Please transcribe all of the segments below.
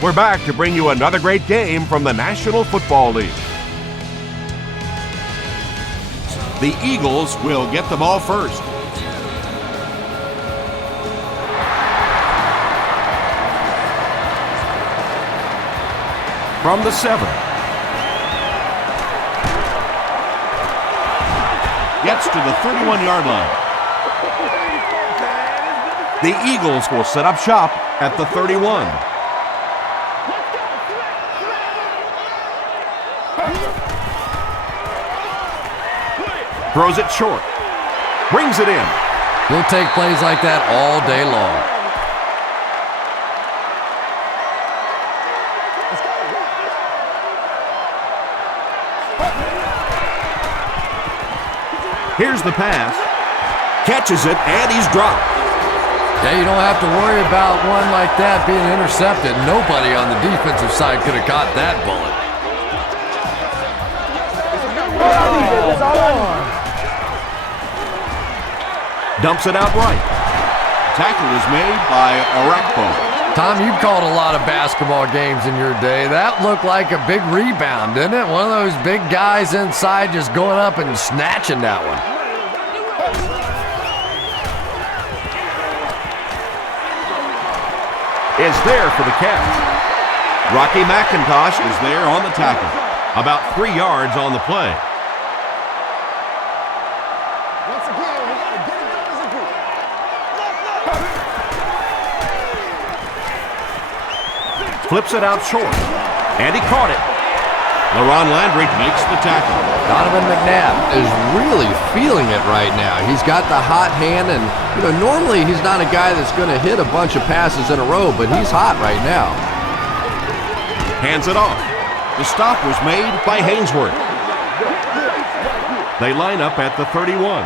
We're back to bring you another great game from the National Football League. The Eagles will get the ball first. From the 7. Gets to the 31-yard line. The Eagles will set up shop at the 31. Throws it short. Brings it in. He'll take plays like that all day long. Here's the pass. Catches it, and he's dropped. Yeah, you don't have to worry about one like that being intercepted. Nobody on the defensive side could have caught that bullet. Dumps it out right. Tackle is made by R.B.I. Tom, you've called a lot of basketball games in your day. That looked like a big rebound, didn't it? One of those big guys inside just going up and snatching that one. Is there for the catch. Rocky McIntosh is there on the tackle. About 3 yards on the play. Flips it out short, and he caught it. LaRon Landry makes the tackle. Donovan McNabb is really feeling it right now. He's got the hot hand, and normally he's not a guy that's going to hit a bunch of passes in a row, but he's hot right now. Hands it off. The stop was made by Hainsworth. They line up at the 31.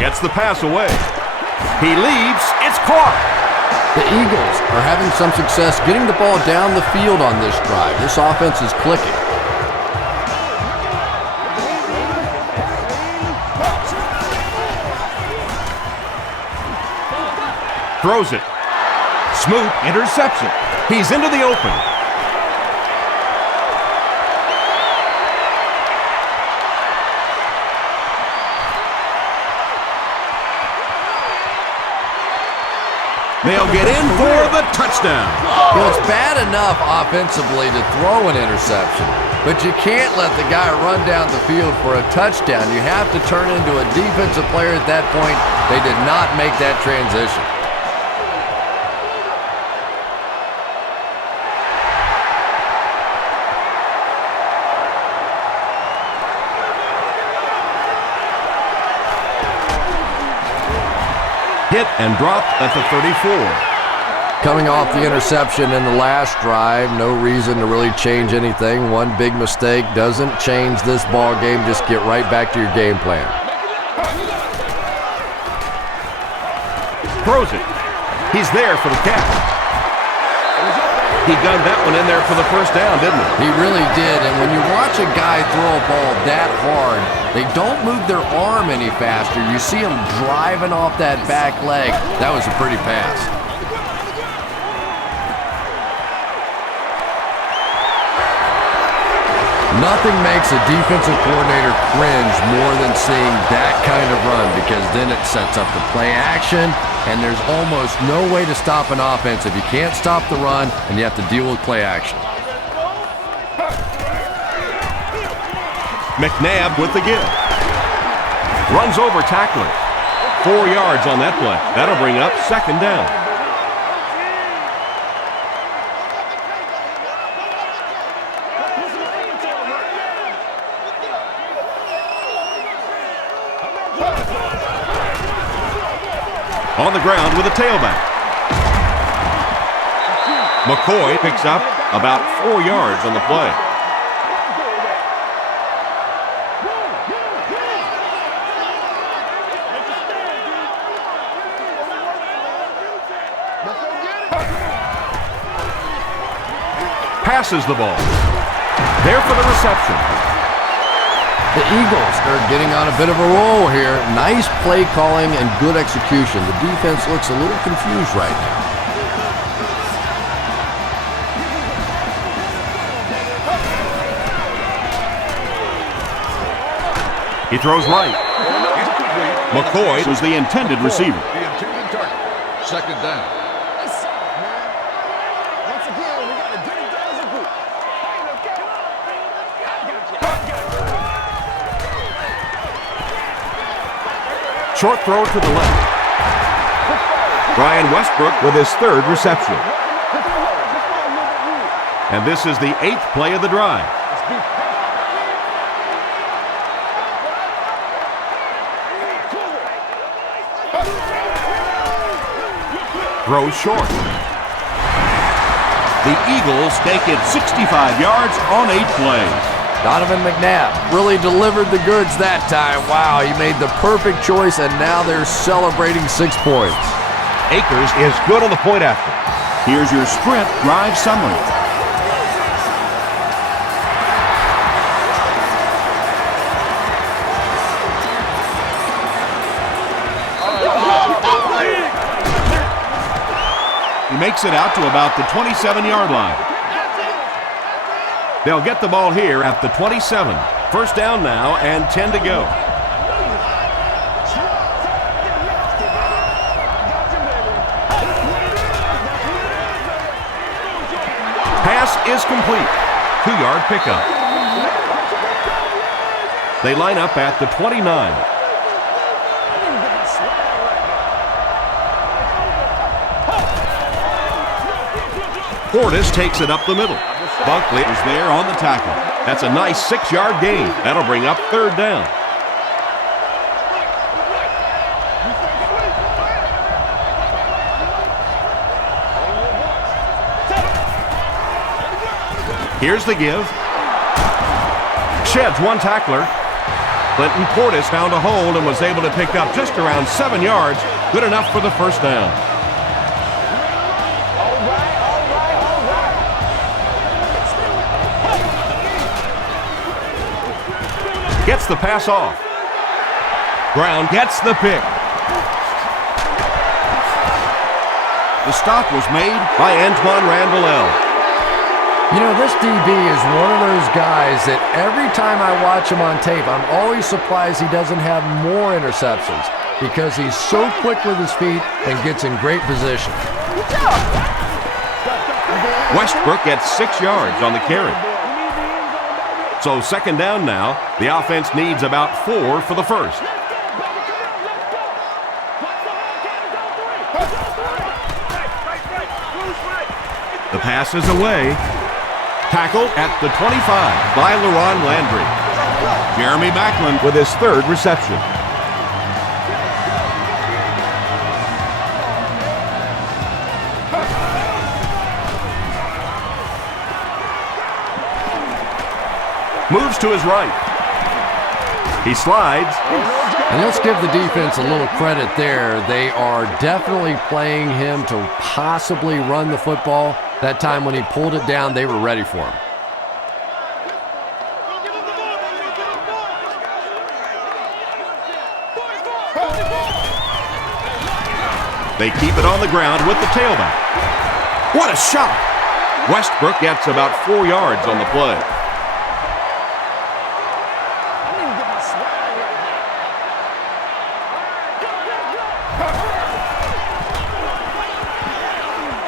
Gets the pass away. He leaves. It's caught. The Eagles are having some success getting the ball down the field on this drive. This offense is clicking. Throws it. Smoot intercepts it. He's into the open. They'll get in for the touchdown. It's bad enough offensively to throw an interception, but you can't let the guy run down the field for a touchdown. You have to turn into a defensive player at that point. They did not make that transition. Hit and drop at the 34. Coming off the interception in the last drive, no reason to really change anything. One big mistake doesn't change this ball game. Just get right back to your game plan. Throws it. He's there for the catch. He gunned that one in there for the first down, didn't he? He really did, and when you watch a guy throw a ball that hard, they don't move their arm any faster. You see him driving off that back leg. That was a pretty pass. Nothing makes a defensive coordinator cringe more than seeing that kind of run, because then it sets up the play action, and there's almost no way to stop an offense if you can't stop the run and you have to deal with play action. McNabb with the give. Runs over tackler. 4 yards on that play. That'll bring up second down. On the ground with a tailback. McCoy picks up about 4 yards on the play. Passes the ball. There for the reception. The Eagles are getting on a bit of a roll here. Nice play calling and good execution. The defense looks a little confused right now. He throws right. McCoy was the intended receiver. The intended target. Second down. Short throw to the left. Brian Westbrook with his third reception. And this is the 8th play of the drive. Throws short. The Eagles take it 65 yards on 8 plays. Donovan McNabb really delivered the goods that time. Wow, he made the perfect choice, and now they're celebrating 6 points. Akers is good on the point after. Here's your sprint drive summary. He makes it out to about the 27-yard line. They'll get the ball here at the 27. First down now and 10 to go. Pass is complete. 2-yard pickup. They line up at the 29. Portis takes it up the middle. Bunkley is there on the tackle. That's a nice 6-yard gain. That'll bring up third down. Here's the give. Sheds one tackler. Clinton Portis found a hole and was able to pick up just around 7 yards. Good enough for the first down. Gets the pass off. Brown gets the pick. The stop was made by Antoine Randall. You know, this DB is one of those guys that every time I watch him on tape, I'm always surprised he doesn't have more interceptions because he's so quick with his feet and gets in great position. Westbrook gets 6 yards on the carry. So second down now. The offense needs about 4 for the first. The pass is away. Tackle at the 25 by LaRon Landry. Jeremy Maclin with his third reception. Moves to his right. He slides. And let's give the defense a little credit there. They are definitely playing him to possibly run the football. That time when he pulled it down, they were ready for him. They keep it on the ground with the tailback. What a shot! Westbrook gets about 4 yards on the play.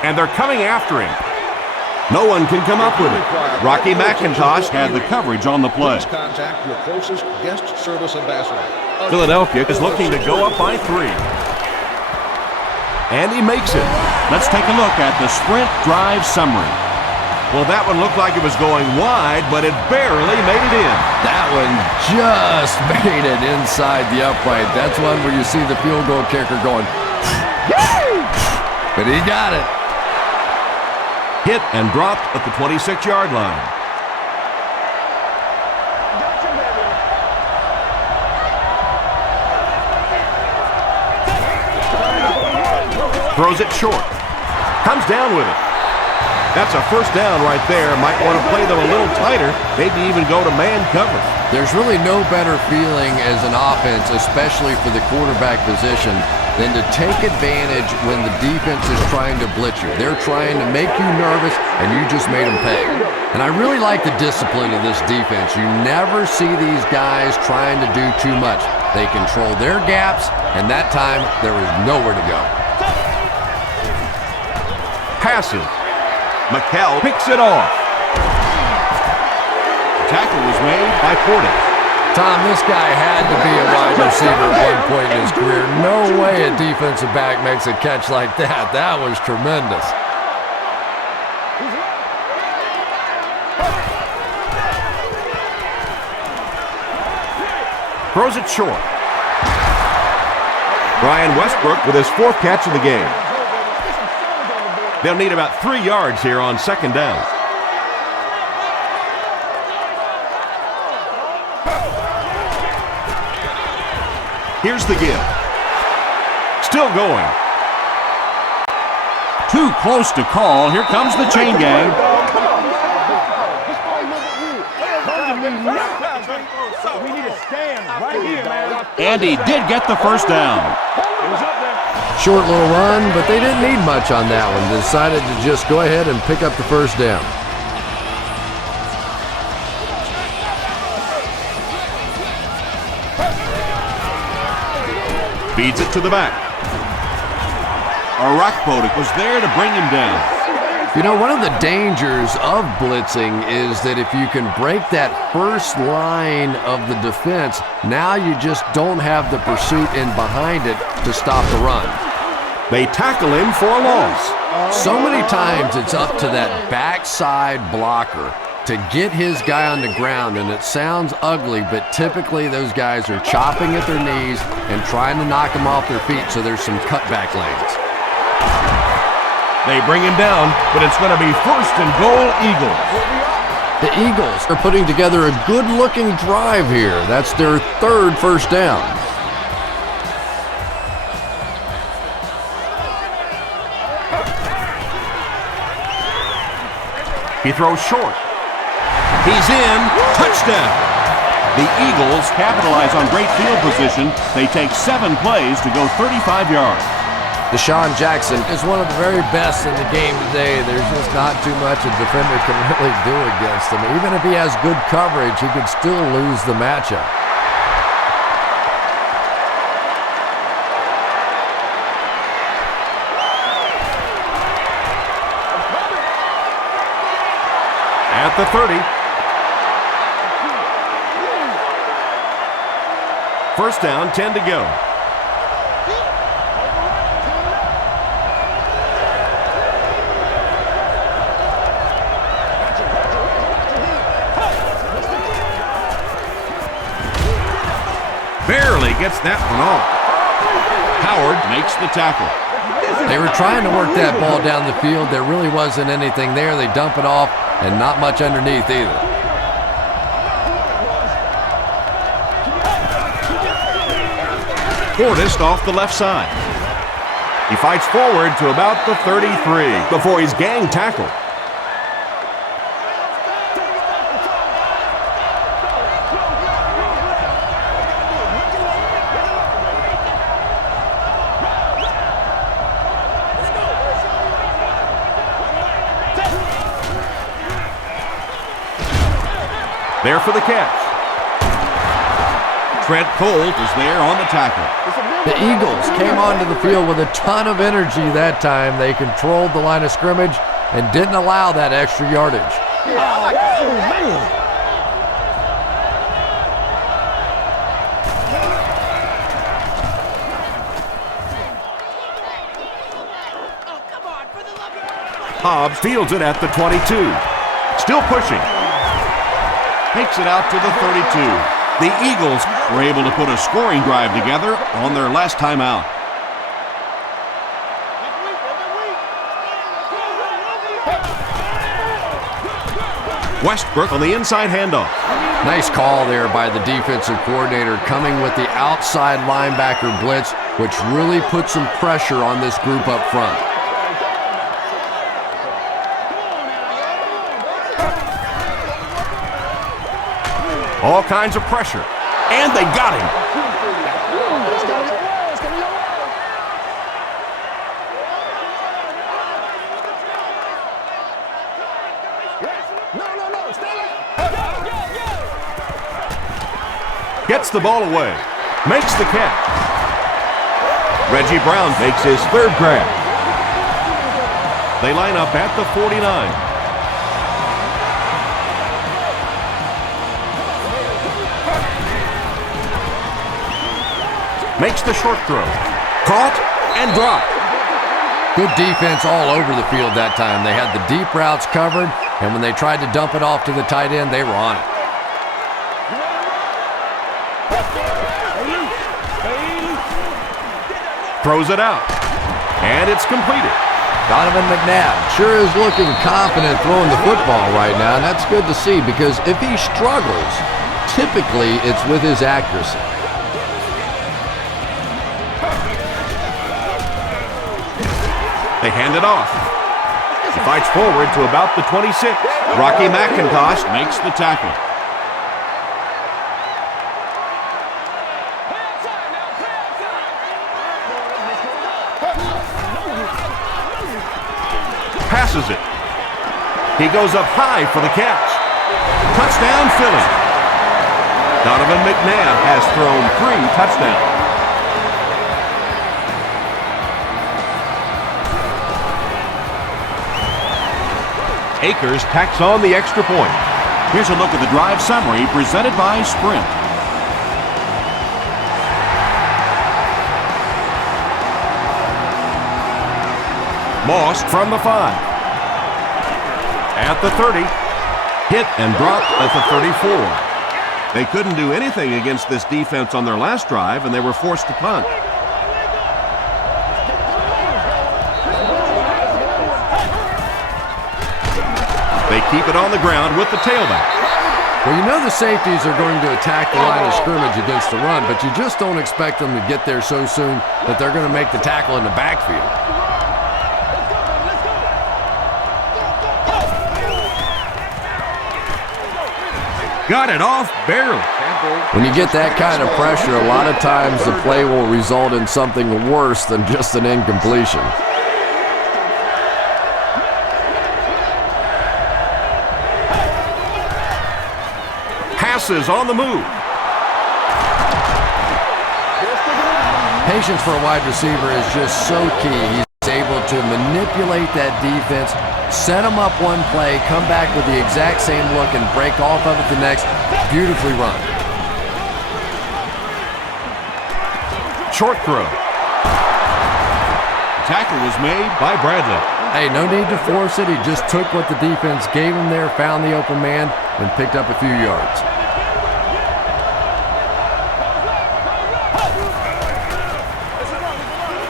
And they're coming after him. No one can come up with it. Rocky McIntosh had the coverage on the play. Contact your closest guest service ambassador. Philadelphia is looking to go up by 3. And he makes it. Let's take a look at the sprint drive summary. Well, that one looked like it was going wide, but it barely made it in. That one just made it inside the upright. That's one where you see the field goal kicker going, but he got it. Hit and dropped at the 26-yard line. Throws it short. Comes down with it. That's a first down right there. Might want to play them a little tighter, maybe even go to man cover. There's really no better feeling as an offense, especially for the quarterback position, than to take advantage when the defense is trying to blitz you. They're trying to make you nervous, and you just made them pay. And I really like the discipline of this defense. You never see these guys trying to do too much. They control their gaps, and that time there was nowhere to go. Passes. McKell picks it off. Tackle was made by Portis. Tom, this guy had to be a wide receiver at one point in his career. No way a defensive back makes a catch like that. That was tremendous. Throws it short. Brian Westbrook with his 4th catch of the game. They'll need about 3 yards here on second down. Here's the give. Still going. Too close to call. Here comes the chain gang. And he did get the first down. Short little run, but they didn't need much on that one. They decided to just go ahead and pick up the first down. Feeds it to the back. Arakpotic was there to bring him down. You know, one of the dangers of blitzing is that if you can break that first line of the defense, now you just don't have the pursuit in behind it to stop the run. They tackle him for a loss. So many times it's up to that backside blocker to get his guy on the ground, and it sounds ugly, but typically those guys are chopping at their knees and trying to knock them off their feet, so there's some cutback lanes. They bring him down, but it's going to be 1st and goal, Eagles. The Eagles are putting together a good-looking drive here. That's their 3rd first down. He throws short. He's in. Touchdown. The Eagles capitalize on great field position. They take 7 plays to go 35 yards. Deshaun Jackson is one of the very best in the game today. There's just not too much a defender can really do against him. Even if he has good coverage, he could still lose the matchup. At the 30. First down, 10 to go. Barely gets that one off. Howard makes the tackle. They were trying to work that ball down the field. There really wasn't anything there. They dump it off, and not much underneath either. Portis off the left side. He fights forward to about the 33 before he's gang tackled. There for the catch. Trent Cole is there on the tackle. The Eagles came onto the field with a ton of energy that time. They controlled the line of scrimmage and didn't allow that extra yardage. Hobbs fields it at the 22. Still pushing. Takes it out to the 32. The Eagles were able to put a scoring drive together on their last time out. Westbrook on the inside handoff. Nice call there by the defensive coordinator, coming with the outside linebacker blitz, which really put some pressure on this group up front. All kinds of pressure. And they got him. Gets the ball away. Makes the catch. Reggie Brown makes his third grab. They line up at the 49. Makes the short throw. Caught and dropped. Good defense all over the field that time. They had the deep routes covered, and when they tried to dump it off to the tight end, they were on it. Throws it out. And it's completed. Donovan McNabb sure is looking confident throwing the football right now, and that's good to see because if he struggles, typically it's with his accuracy. They hand it off. He fights forward to about the 26. Rocky McIntosh makes the tackle. Passes it. He goes up high for the catch. Touchdown, Philly. Donovan McNabb has thrown 3 touchdowns. Akers tacks on the extra point. Here's a look at the drive summary presented by Sprint. Moss from the 5. At the 30. Hit and dropped at the 34. They couldn't do anything against this defense on their last drive, and they were forced to punt. They keep it on the ground with the tailback. Well, you know the safeties are going to attack the line of scrimmage against the run, but you just don't expect them to get there so soon that they're going to make the tackle in the backfield. Got it off barely. When you get that kind of pressure, a lot of times the play will result in something worse than just an incompletion. Passes on the move. Patience for a wide receiver is just so key. He's able to manipulate that defense, set them up one play, come back with the exact same look, and break off of it the next. Beautifully run. Short throw. The tackle was made by Bradley. Hey, no need to force it. He just took what the defense gave him there, found the open man, and picked up a few yards.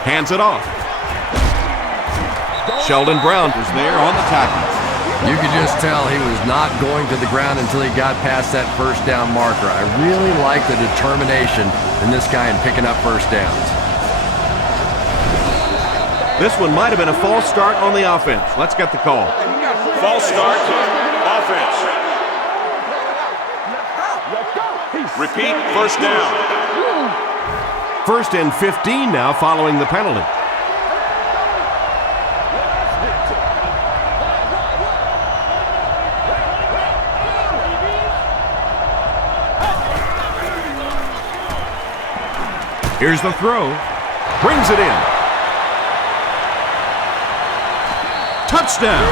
Hands it off. Sheldon Brown was there on the tackle. You could just tell he was not going to the ground until he got past that first down marker. I really like the determination in this guy in picking up first downs. This one might have been a false start on the offense. Let's get the call. False start, offense. Repeat, first down. 1st and 15 now following the penalty. Here's the throw. Brings it in. Touchdown.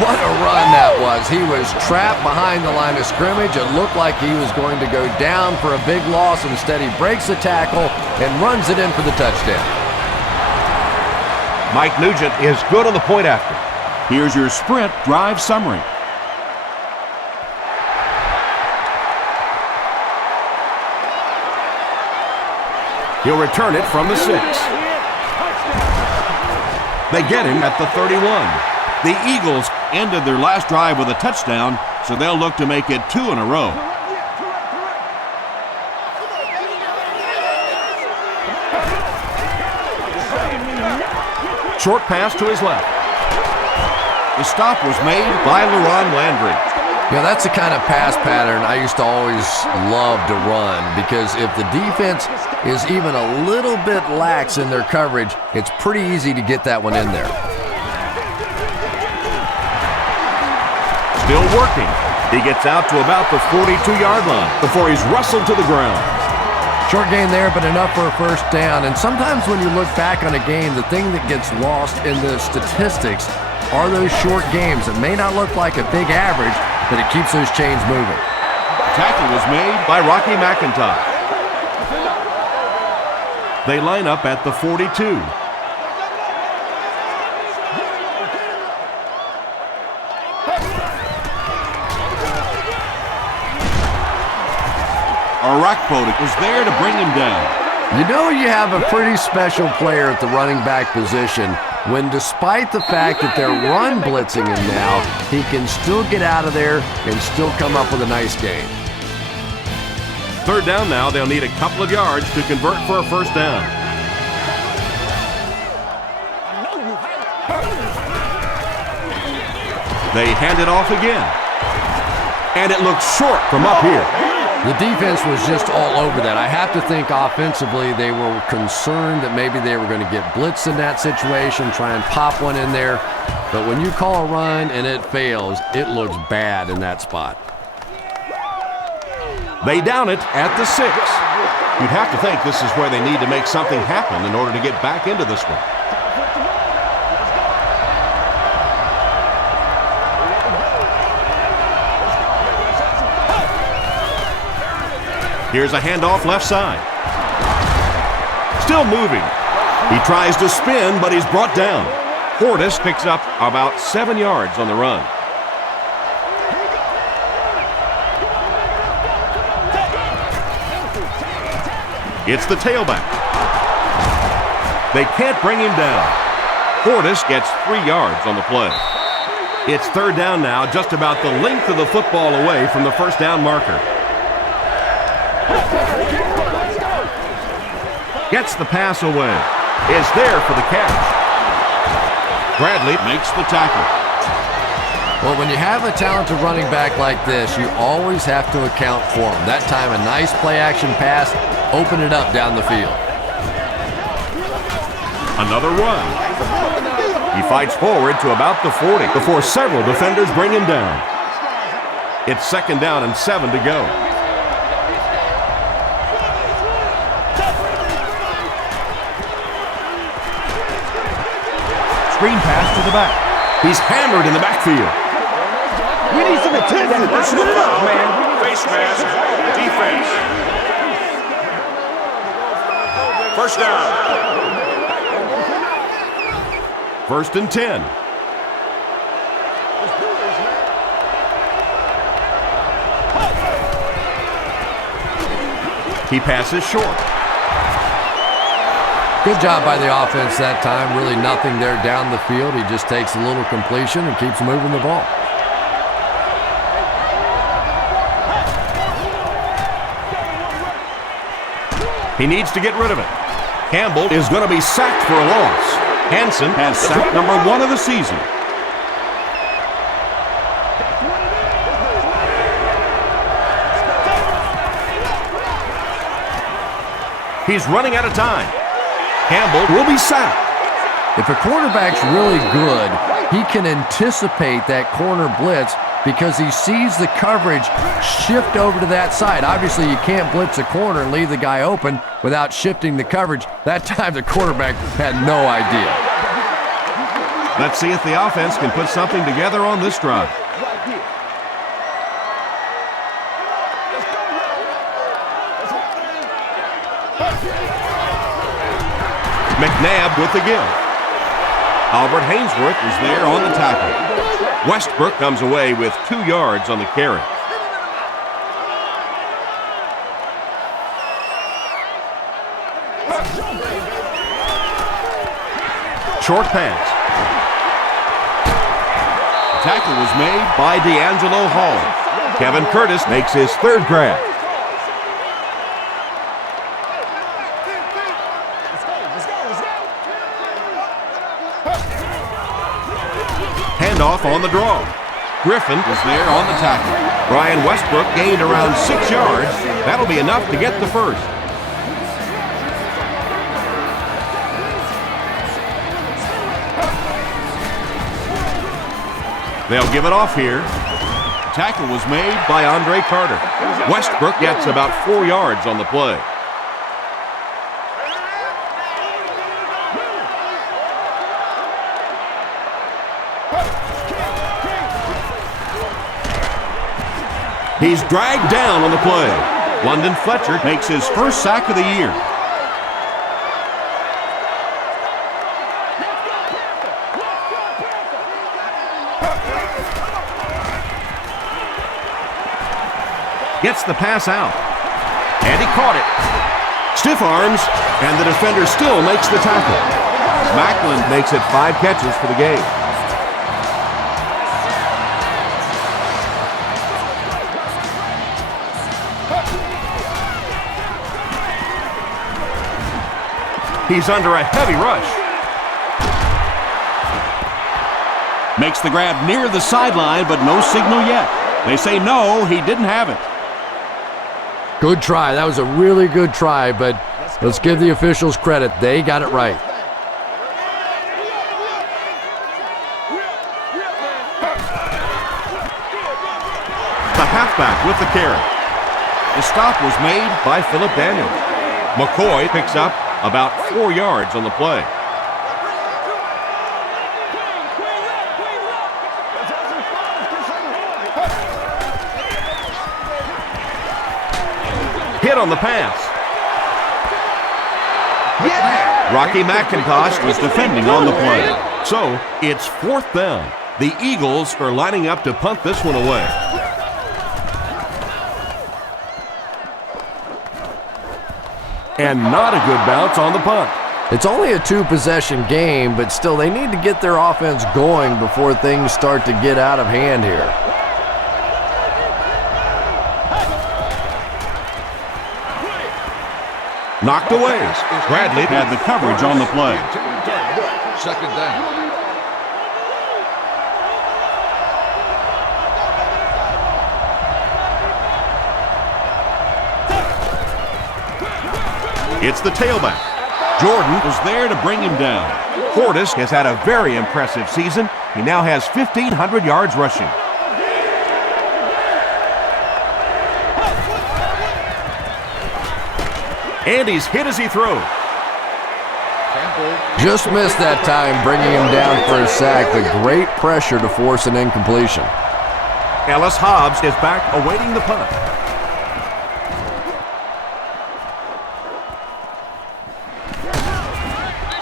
What a run that was. He was trapped behind the line of scrimmage. It looked like he was going to go down for a big loss. Instead, he breaks the tackle and runs it in for the touchdown. Mike Nugent is good on the point after. Here's your Sprint drive summary. He'll return it from the 6. They get him at the 31. The Eagles ended their last drive with a touchdown, so they'll look to make it 2 in a row. Short pass to his left. The stop was made by LaRon Landry. Yeah, that's the kind of pass pattern I used to always love to run, because if the defense is even a little bit lax in their coverage, it's pretty easy to get that one in there. Still working. He gets out to about the 42-yard line before he's wrestled to the ground. Short gain there, but enough for a first down. And sometimes when you look back on a game, the thing that gets lost in the statistics are those short games that may not look like a big average, but it keeps those chains moving. Tackle was made by Rocky McIntosh. They line up at the 42. Arakpo was there to bring him down. You know you have a pretty special player at the running back position when, despite the fact that they're run blitzing him now, he can still get out of there and still come up with a nice gain. Third down now, they'll need a couple of yards to convert for a first down. They hand it off again. And it looks short from up here. The defense was just all over that. I have to think offensively they were concerned that maybe they were going to get blitzed in that situation, try and pop one in there. But when you call a run and it fails, it looks bad in that spot. They down it at the 6. You'd have to think this is where they need to make something happen in order to get back into this one. Here's a handoff left side. Still moving. He tries to spin, but he's brought down. Portis picks up about 7 yards on the run. It's the tailback. They can't bring him down. Portis gets 3 yards on the play. It's third down now, just about the length of the football away from the first down marker. Gets the pass away. Is there for the catch. Bradley makes the tackle. Well, when you have a talented running back like this, you always have to account for him. That time, a nice play-action pass, open it up down the field. Another run. He fights forward to about the 40 before several defenders bring him down. It's second down and 7 to go. Screen pass to the back. He's hammered in the backfield. We need some attention. Personal foul, man. Face mask. Defense. First down. First and 10. He passes short. Good job by the offense that time. Really nothing there down the field. He just takes a little completion and keeps moving the ball. He needs to get rid of it. Campbell is going to be sacked for a loss. Hansen has sack number 1 of the season. He's running out of time. Campbell will be sacked. If a quarterback's really good, he can anticipate that corner blitz because he sees the coverage shift over to that side. Obviously, you can't blitz a corner and leave the guy open without shifting the coverage. That time, the quarterback had no idea. Let's see if the offense can put something together on this drive. McNabb with the give. Albert Hainsworth is there on the tackle. Westbrook comes away with 2 yards on the carry. Short pass. Tackle was made by D'Angelo Hall. Kevin Curtis makes his 3rd grab. Handoff on the draw. Griffin is there on the tackle. Brian Westbrook gained around 6 yards. That'll be enough to get the first. They'll give it off here. Tackle was made by Andre Carter. Westbrook gets about 4 yards on the play. He's dragged down on the play. London Fletcher makes his first sack of the year. Gets the pass out. And he caught it. Stiff arms, and the defender still makes the tackle. Macklin makes it 5 catches for the game. He's under a heavy rush. Makes the grab near the sideline, but no signal yet. They say no, he didn't have it. Good try. That was a really good try, but let's give the officials credit. They got it right. The halfback with the carry. The stop was made by Philip Daniels. McCoy picks up about 4 yards on the play. Hit on the pass. Rocky McIntosh was defending on the play. So it's 4th down. The Eagles are lining up to punt this one away. And not a good bounce on the punt. It's only a 2-possession game, but still they need to get their offense going before things start to get out of hand here. Knocked away. Bradley had the coverage on the play. 2nd down. It's the tailback. Jordan was there to bring him down. Portis has had a very impressive season. He now has 1,500 yards rushing. And he's hit as he throws. Just missed that time, bringing him down for a sack, but great pressure to force an incompletion. Ellis Hobbs is back awaiting the punt.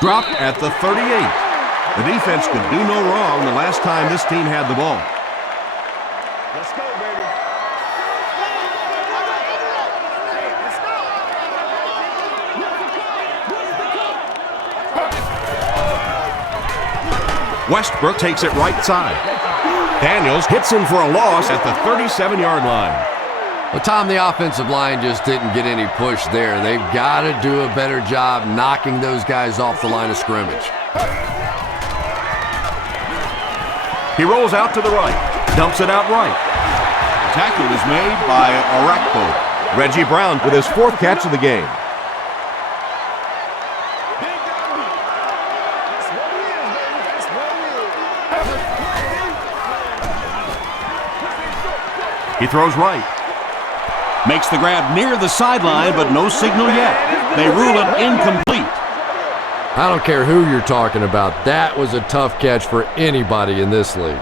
Dropped at the 38. The defense could do no wrong the last time this team had the ball. Let's go, baby. Westbrook takes it right side. Daniels hits him for a loss at the 37-yard line. Well, Tom, the offensive line just didn't get any push there. They've got to do a better job knocking those guys off the line of scrimmage. He rolls out to the right, dumps it out right. The tackle is made by Orakpo. Reggie Brown with his 4th catch of the game. He throws right. Makes the grab near the sideline, but no signal yet. They rule it incomplete. I don't care who you're talking about. That was a tough catch for anybody in this league.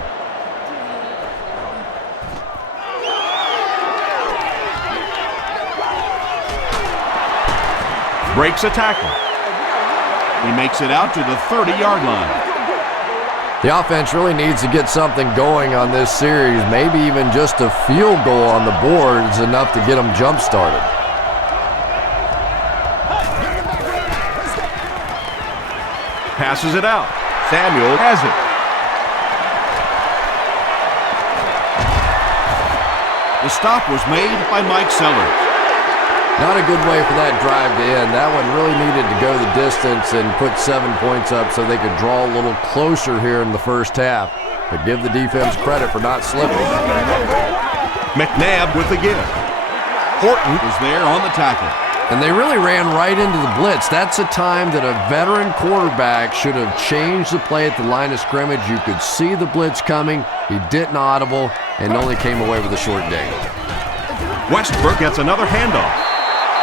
Breaks a tackle. He makes it out to the 30-yard line. The offense really needs to get something going on this series. Maybe even just a field goal on the board is enough to get them jump-started. Passes it out. Samuel has it. The stop was made by Mike Sellers. Not a good way for that drive to end. That one really needed to go the distance and put 7 points up so they could draw a little closer here in the first half. but give the defense credit for not slipping. McNabb with the give. Horton is there on the tackle. And they really ran right into the blitz. That's a time that a veteran quarterback should have changed the play at the line of scrimmage. You could see the blitz coming. He didn't audible and only came away with a short gain. Westbrook gets another handoff.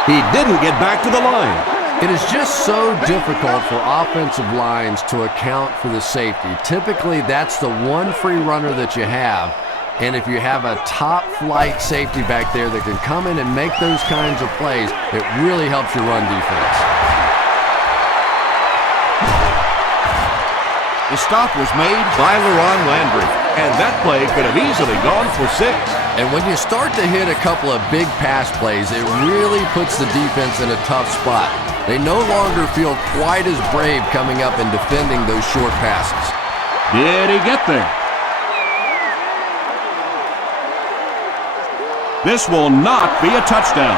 He didn't get back to the line. It is just so difficult for offensive lines to account for the safety. Typically, that's the one free runner that you have. And if you have a top-flight safety back there that can come in and make those kinds of plays, it really helps your run defense. The stop was made by LaRon Landry, and that play could have easily gone for 6. And when you start to hit a couple of big pass plays, it really puts the defense in a tough spot. They no longer feel quite as brave coming up and defending those short passes. Did he get there? This will not be a touchdown.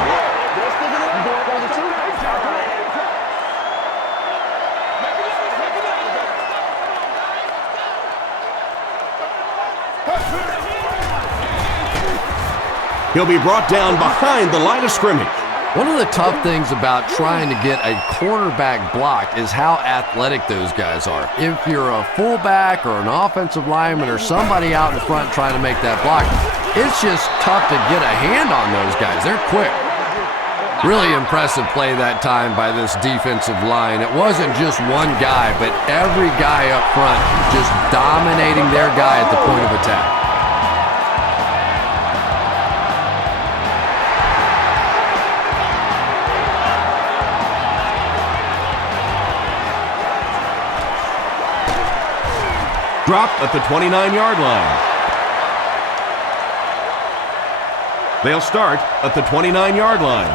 He'll be brought down behind the line of scrimmage. One of the tough things about trying to get a cornerback blocked is how athletic those guys are. If you're a fullback or an offensive lineman or somebody out in front trying to make that block, it's just tough to get a hand on those guys. They're quick. Really impressive play that time by this defensive line. It wasn't just one guy, but every guy up front just dominating their guy at the point of attack. Dropped at the 29-yard line. They'll start at the 29-yard line.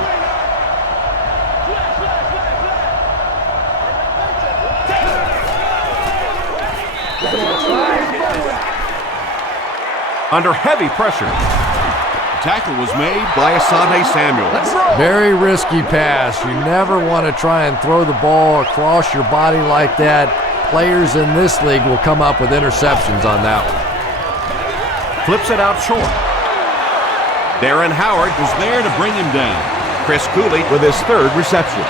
Under heavy pressure. The tackle was made by Asante Samuel. Very risky pass. You never want to try and throw the ball across your body like that. Players in this league will come up with interceptions on that one. Flips it out short. Darren Howard was there to bring him down. Chris Cooley with his 3rd reception.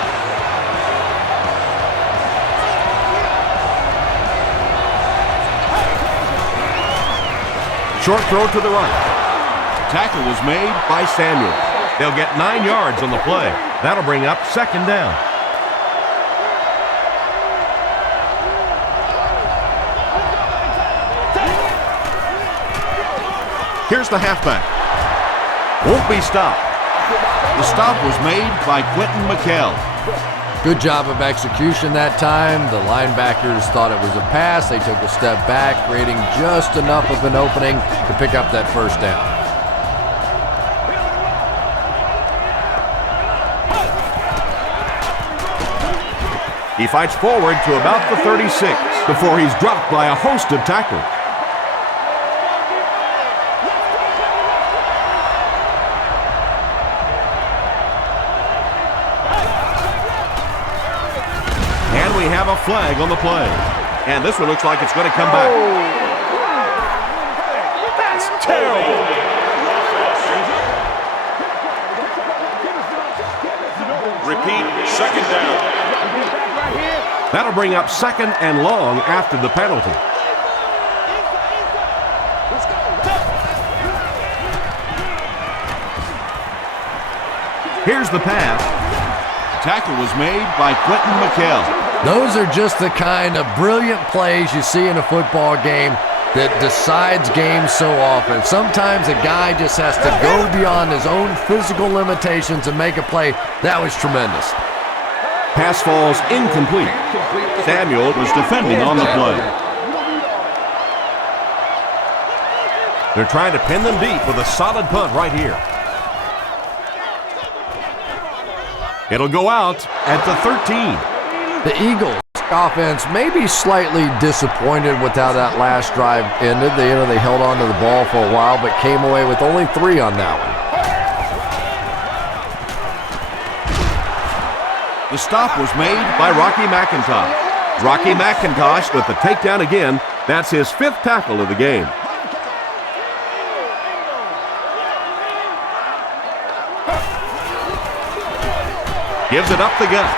Short throw to the right. Tackle was made by Samuel. They'll get 9 yards on the play. That'll bring up 2nd down. Here's the halfback. Won't be stopped. The stop was made by Quentin McKell. Good job of execution that time. The linebackers thought it was a pass. They took a step back, creating just enough of an opening to pick up that 1st down. He fights forward to about the 36 before he's dropped by a host of tacklers. We have a flag on the play. And this one looks like it's going to come back. That's terrible. Repeat, 2nd down. That'll bring up 2nd and long after the penalty. Here's the pass. Tackle was made by Quentin McKell. Those are just the kind of brilliant plays you see in a football game that decides games so often. Sometimes a guy just has to go beyond his own physical limitations and make a play. That was tremendous. Pass falls incomplete. Samuel was defending on the play. They're trying to pin them deep with a solid punt right here. It'll go out at the 13. The Eagles offense may be slightly disappointed with how that last drive ended. They held on to the ball for a while, but came away with only 3 on that one. The stop was made by Rocky McIntosh. Rocky McIntosh with the takedown again That's his 5th tackle of the game. Gives it up the gut.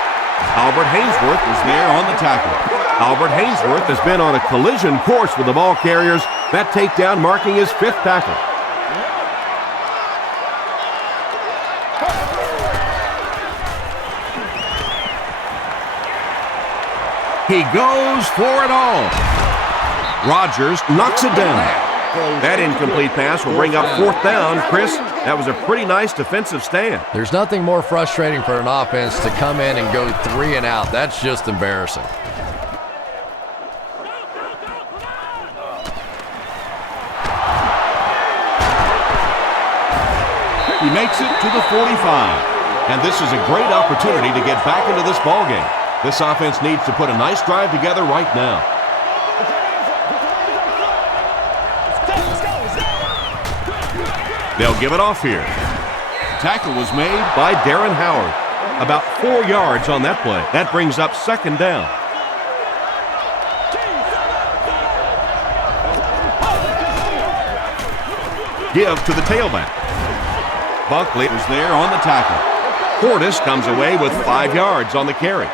Albert Hainsworth is there on the tackle. Albert Hainsworth has been on a collision course with the ball carriers. That takedown marking his 5th tackle. He goes for it all. Rodgers knocks it down. That incomplete pass will bring up 4th down. Chris, that was a pretty nice defensive stand. There's nothing more frustrating for an offense to come in and go 3 and out. That's just embarrassing. He makes it to the 45. And this is a great opportunity to get back into this ballgame. This offense needs to put a nice drive together right now. They'll give it off here. Tackle was made by Darren Howard. About 4 yards on that play. That brings up 2nd down. Give to the tailback. Buckley was there on the tackle. Portis comes away with 5 yards on the carry.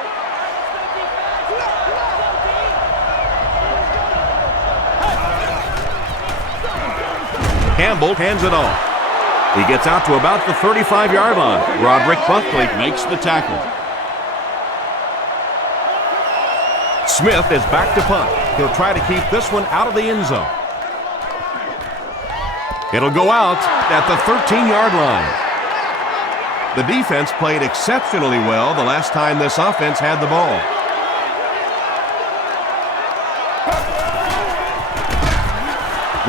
Campbell hands it off. He gets out to about the 35-yard line. Roderick Buckley makes the tackle. Smith is back to punt. He'll try to keep this one out of the end zone. It'll go out at the 13-yard line. The defense played exceptionally well the last time this offense had the ball.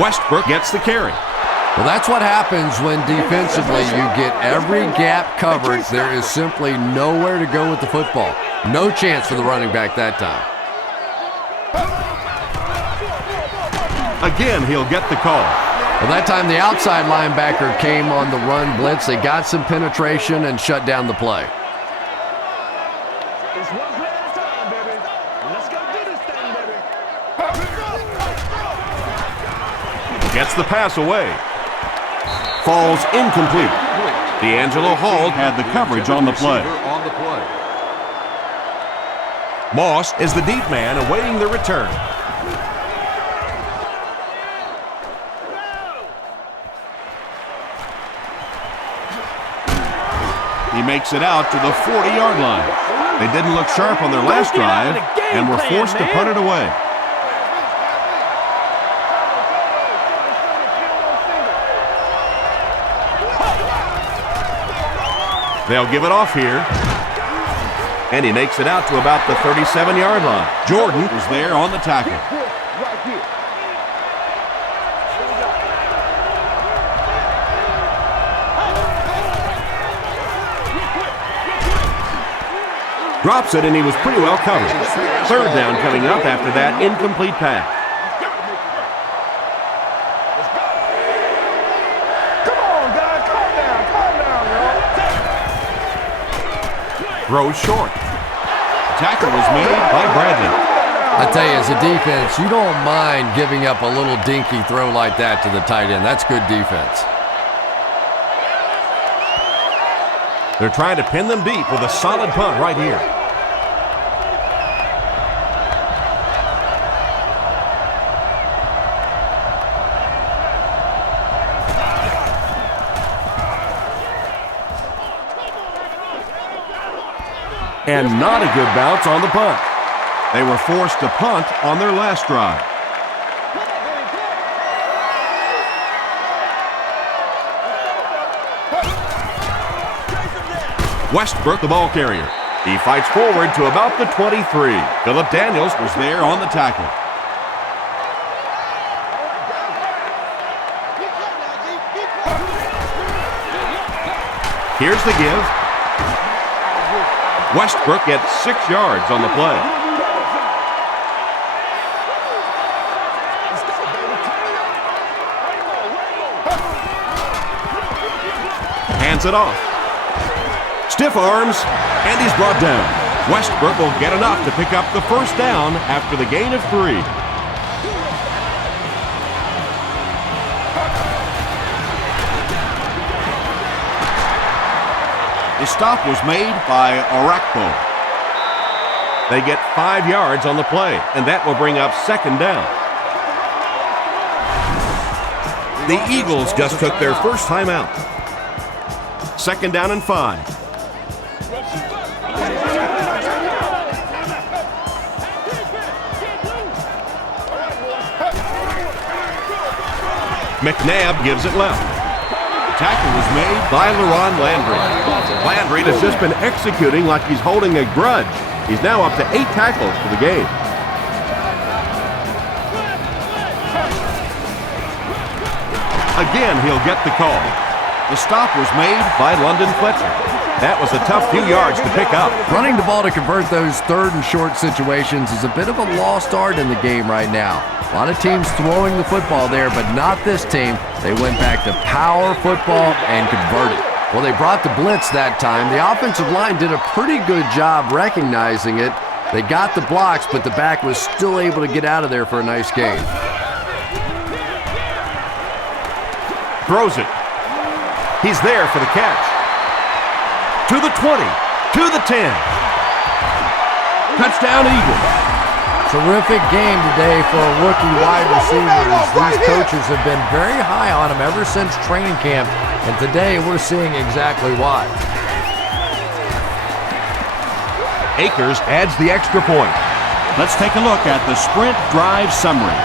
Westbrook gets the carry. Well, that's what happens when defensively you get every gap covered. There is simply nowhere to go with the football. No chance for the running back that time. Again, he'll get the call. Well, that time the outside linebacker came on the run blitz. They got some penetration and shut down the play. It's one play at a time, baby. Let's go do this thing, baby. Gets the pass away. Falls incomplete. D'Angelo Hall had the coverage on the play. Moss is the deep man awaiting the return. He makes it out to the 40-yard line. They didn't look sharp on their last drive and were forced to punt it away. They'll give it off here. And he makes it out to about the 37-yard line. Jordan is there on the tackle. Drops it, and he was pretty well covered. 3rd down coming up after that incomplete pass. Throws short. Tackle was made by Bradley. I tell you, as a defense, you don't mind giving up a little dinky throw like that to the tight end. That's good defense. They're trying to pin them deep with a solid punt right here. And not a good bounce on the punt. They were forced to punt on their last drive. Westbrook, the ball carrier. He fights forward to about the 23. Phillip Daniels was there on the tackle. Here's the give. Westbrook gets 6 yards on the play. Hands it off. Stiff arms, and he's brought down. Westbrook will get enough to pick up the 1st down after the gain of 3. The stop was made by R.B.I. They get 5 yards on the play, and that will bring up second down. The Eagles just took their first time out. Second down and 5. McNabb gives it left. Tackle was made by LaRon Landry. Landry has just been executing like he's holding a grudge. He's now up to 8 tackles for the game. Again, he'll get the call. The stop was made by London Fletcher. That was a tough few yards to pick up. Running the ball to convert those third and short situations is a bit of a lost art in the game right now. A lot of teams throwing the football there, but not this team. They went back to power football and converted. Well, they brought the blitz that time. The offensive line did a pretty good job recognizing it. They got the blocks, but the back was still able to get out of there for a nice gain. Throws it. He's there for the catch. To the 20, to the 10. Touchdown, Eagles. Terrific game today for a rookie wide receiver. These coaches have been very high on him ever since training camp, and today we're seeing exactly why. Akers adds the extra point. Let's take a look at the sprint drive summary.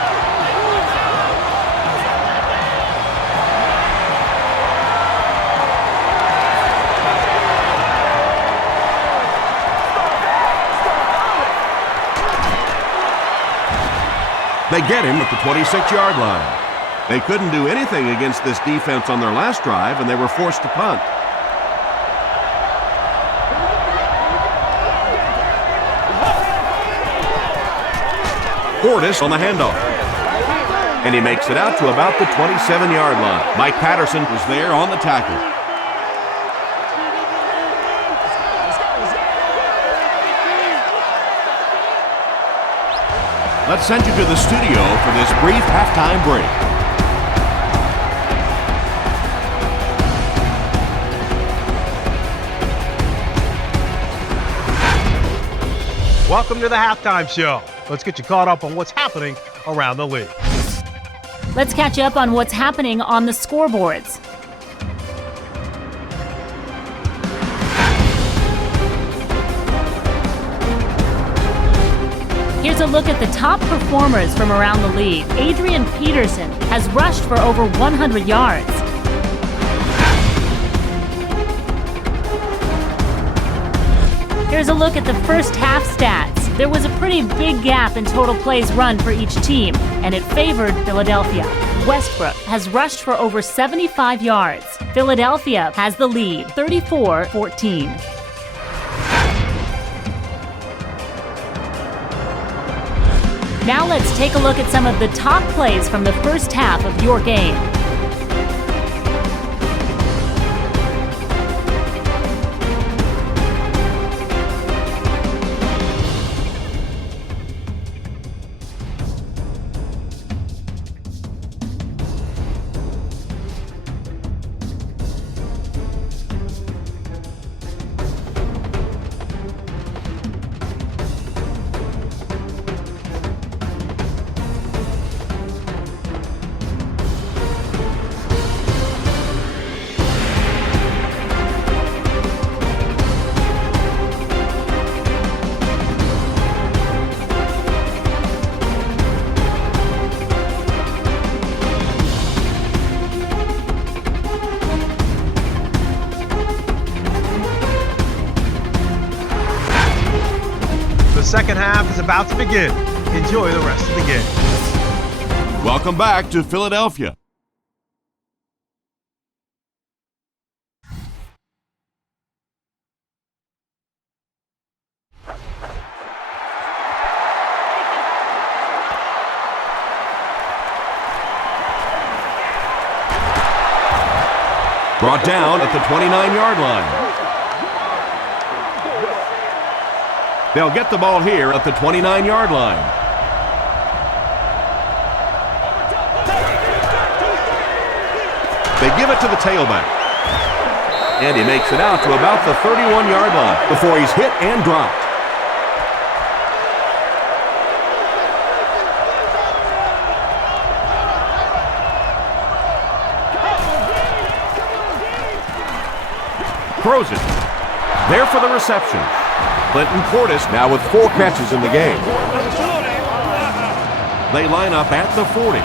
They get him at the 26-yard line. They couldn't do anything against this defense on their last drive, and they were forced to punt. Portis on the handoff. And he makes it out to about the 27-yard line. Mike Patterson was there on the tackle. Let's send you to the studio for this brief halftime break. Welcome to the halftime show. Let's get you caught up on what's happening around the league. Let's catch you up on what's happening on the scoreboards. Here's a look at the top performers from around the league. Adrian Peterson has rushed for over 100 yards. Here's a look at the first half stats. There was a pretty big gap in total plays run for each team, and it favored Philadelphia. Westbrook has rushed for over 75 yards. Philadelphia has the lead, 34-14. Now let's take a look at some of the top plays from the first half of your game. The second half is about to begin. Enjoy the rest of the game. Welcome back to Philadelphia. Brought down at the 29-yard line. They'll get the ball here at the 29-yard line. They give it to the tailback. And he makes it out to about the 31-yard line before he's hit and dropped. Throws it. There for the reception. Clinton Portis now with 4 catches in the game. They line up at the 40.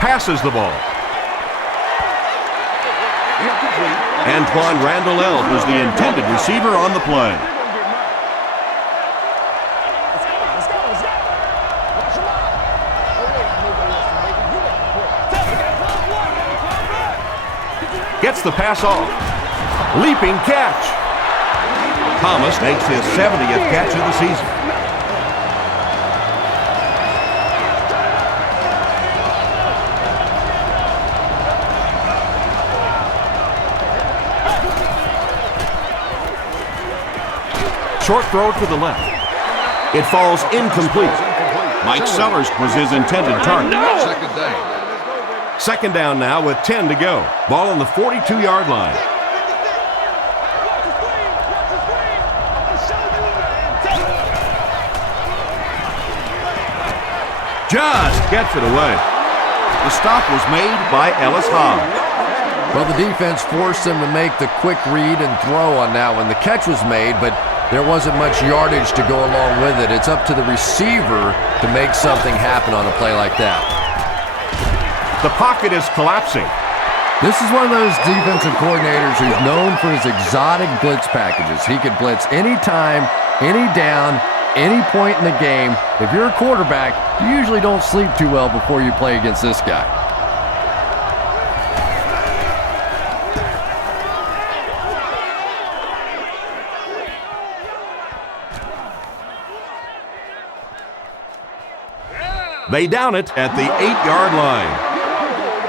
Passes the ball. Antoine Randall was the intended receiver on the play. Gets the pass off. Leaping catch. Thomas makes his 70th catch of the season. Short throw to the left. It falls incomplete. Mike Sellers was his intended target. Second down. Second down now with 10 to go. Ball on the 42-yard line. Just gets it away. The stop was made by Ellis Hobbs. Well, the defense forced them to make the quick read and throw on that one. The catch was made, but there wasn't much yardage to go along with it. It's up to the receiver to make something happen on a play like that. The pocket is collapsing. This is one of those defensive coordinators who's known for his exotic blitz packages. He could blitz any time, any down, any point in the game. If you're a quarterback, you usually don't sleep too well before you play against this guy. They down it at the 8-yard line.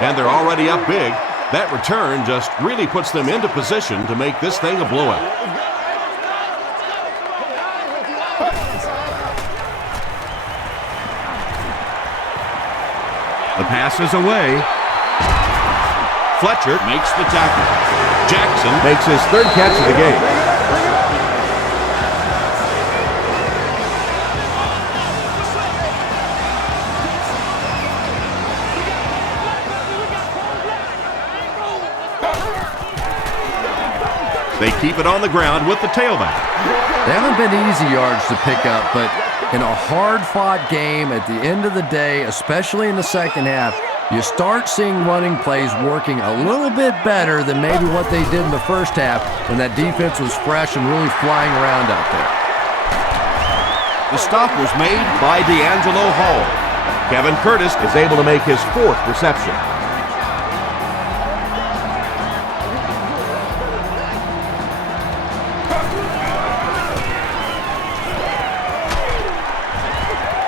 And they're already up big. That return just really puts them into position to make this thing a blowout. The pass is away. Fletcher makes the tackle. Jackson makes his 3rd catch of the game. They keep it on the ground with the tailback. They haven't been easy yards to pick up, but in a hard-fought game at the end of the day, especially in the second half, you start seeing running plays working a little bit better than maybe what they did in the first half when that defense was fresh and really flying around out there. The stop was made by D'Angelo Hall. Kevin Curtis is able to make his 4th reception.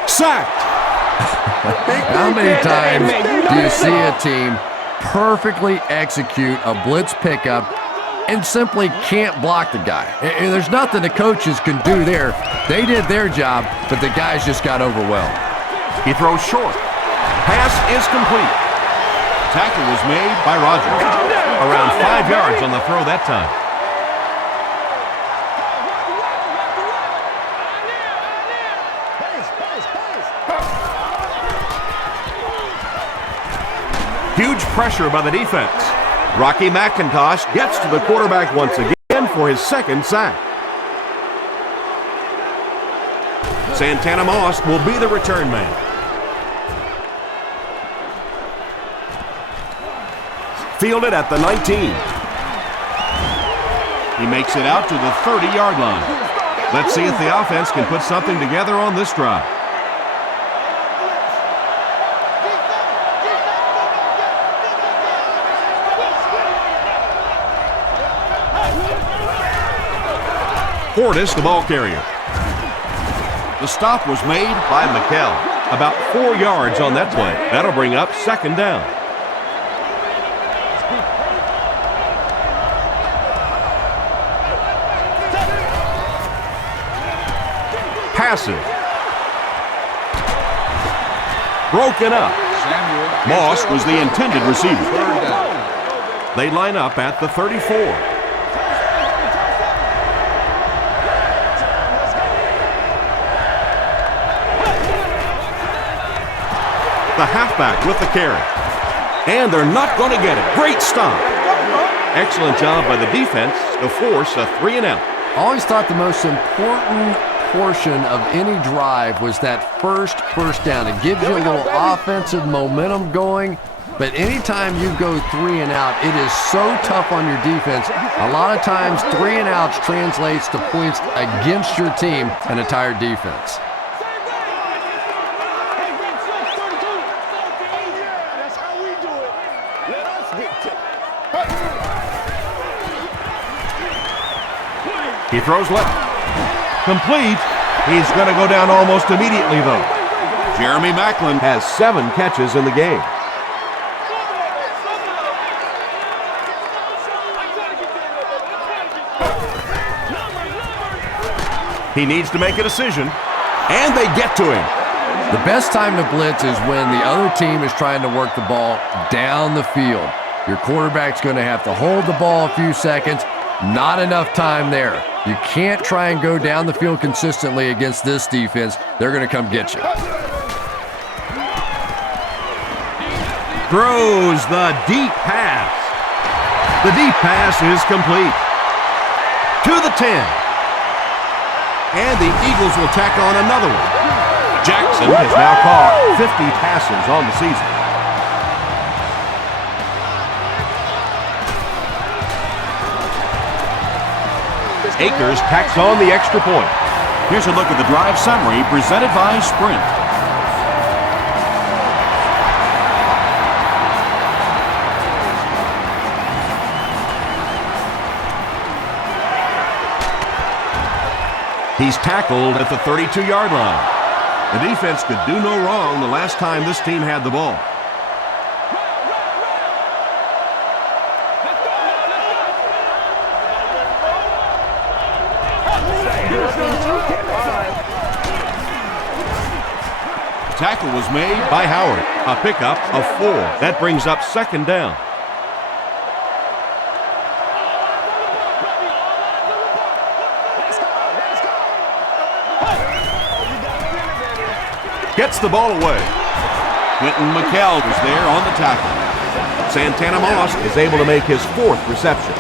Sacked. How many times do you see a team perfectly execute a blitz pickup and simply can't block the guy? And there's nothing the coaches can do there. They did their job, but the guys just got overwhelmed. He throws short. Pass is complete. Tackle was made by Rogers. Around 5 yards on the throw that time. Huge pressure by the defense. Rocky McIntosh gets to the quarterback once again for his 2nd sack. Santana Moss will be the return man. Fielded at the 19. He makes it out to the 30-yard line. Let's see if the offense can put something together on this drive. Portis, the ball carrier. The stop was made by McKell. About 4 yards on that play. That'll bring up 2nd down. Passive. broken up. Samuel. Moss was the intended receiver. Third down. They line up at the 34. The halfback with the carry. And they're not going to get it. Great stop. Excellent job by the defense to force a 3-and-out. Always thought the most important portion of any drive was that first down. It gives you a little offensive momentum going, but anytime you go 3-and-out, it is so tough on your defense. A lot of times 3-and-outs translates to points against your team and a tired defense. He throws left. Complete. He's going to go down almost immediately, though. Jeremy Maclin has 7 catches in the game. He needs to make a decision, and they get to him. The best time to blitz is when the other team is trying to work the ball down the field. Your quarterback's going to have to hold the ball a few seconds. Not enough time there. You can't try and go down the field consistently against this defense. They're going to come get you. Throws the deep pass. The deep pass is complete. To the 10. And the Eagles will tack on another one. Jackson has now caught 50 passes on the season. Akers tacks on the extra point. Here's a look at the drive summary presented by Sprint. He's tackled at the 32-yard line. The defense could do no wrong the last time this team had the ball. Tackle was made by Howard. A pickup of 4. That brings up 2nd down. Gets the ball away. Quentin McKell was there on the tackle. Santana Moss is able to make his 4th reception.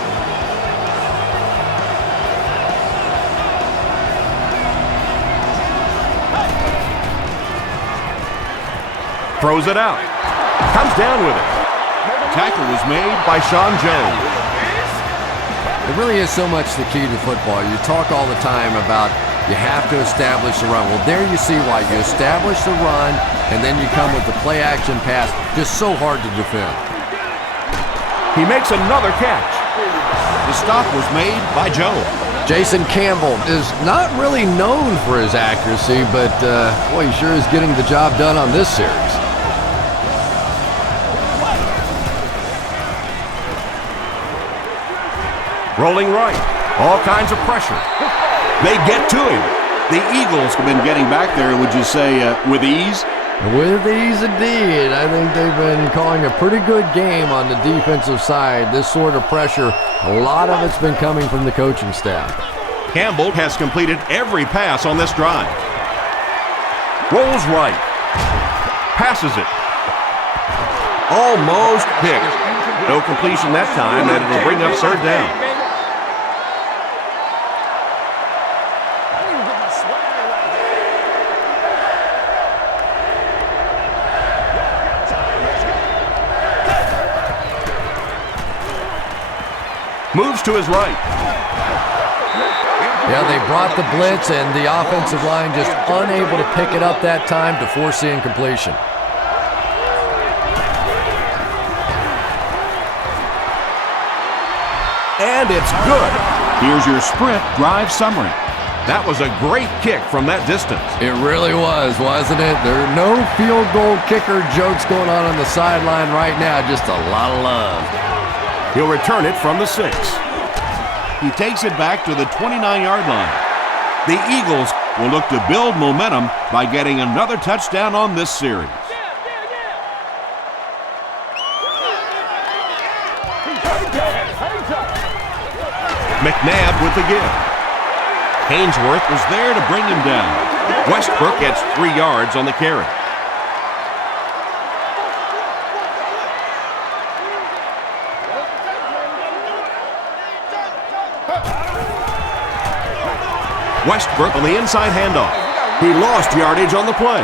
Throws it out. Comes down with it. Tackle was made by Sean Jones. It really is so much the key to football. You talk all the time about you have to establish the run. Well, there you see why. You establish the run, and then you come with the play-action pass. Just so hard to defend. He makes another catch. The stop was made by Jones. Jason Campbell is not really known for his accuracy, but boy, he sure is getting the job done on this series. Rolling right. All kinds of pressure. They get to him. The Eagles have been getting back there, would you say, with ease? With ease indeed. I think they've been calling a pretty good game on the defensive side. This sort of pressure, a lot of it's been coming from the coaching staff. Campbell has completed every pass on this drive. Rolls right. Passes it. Almost picked. No completion that time, and it'll bring up 3rd down. Moves to his right. Yeah, they brought the blitz, and the offensive line just unable to pick it up that time to force the incompletion. And it's good. Here's your Sprint drive summary. That was a great kick from that distance. It really was, wasn't it? There are no field goal kicker jokes going on the sideline right now, just a lot of love. He'll return it from the 6. He takes it back to the 29-yard line. The Eagles will look to build momentum by getting another touchdown on this series. McNabb with the give. Hainsworth was there to bring him down. Westbrook gets 3 yards on the carry. Westbrook on the inside handoff. He lost yardage on the play.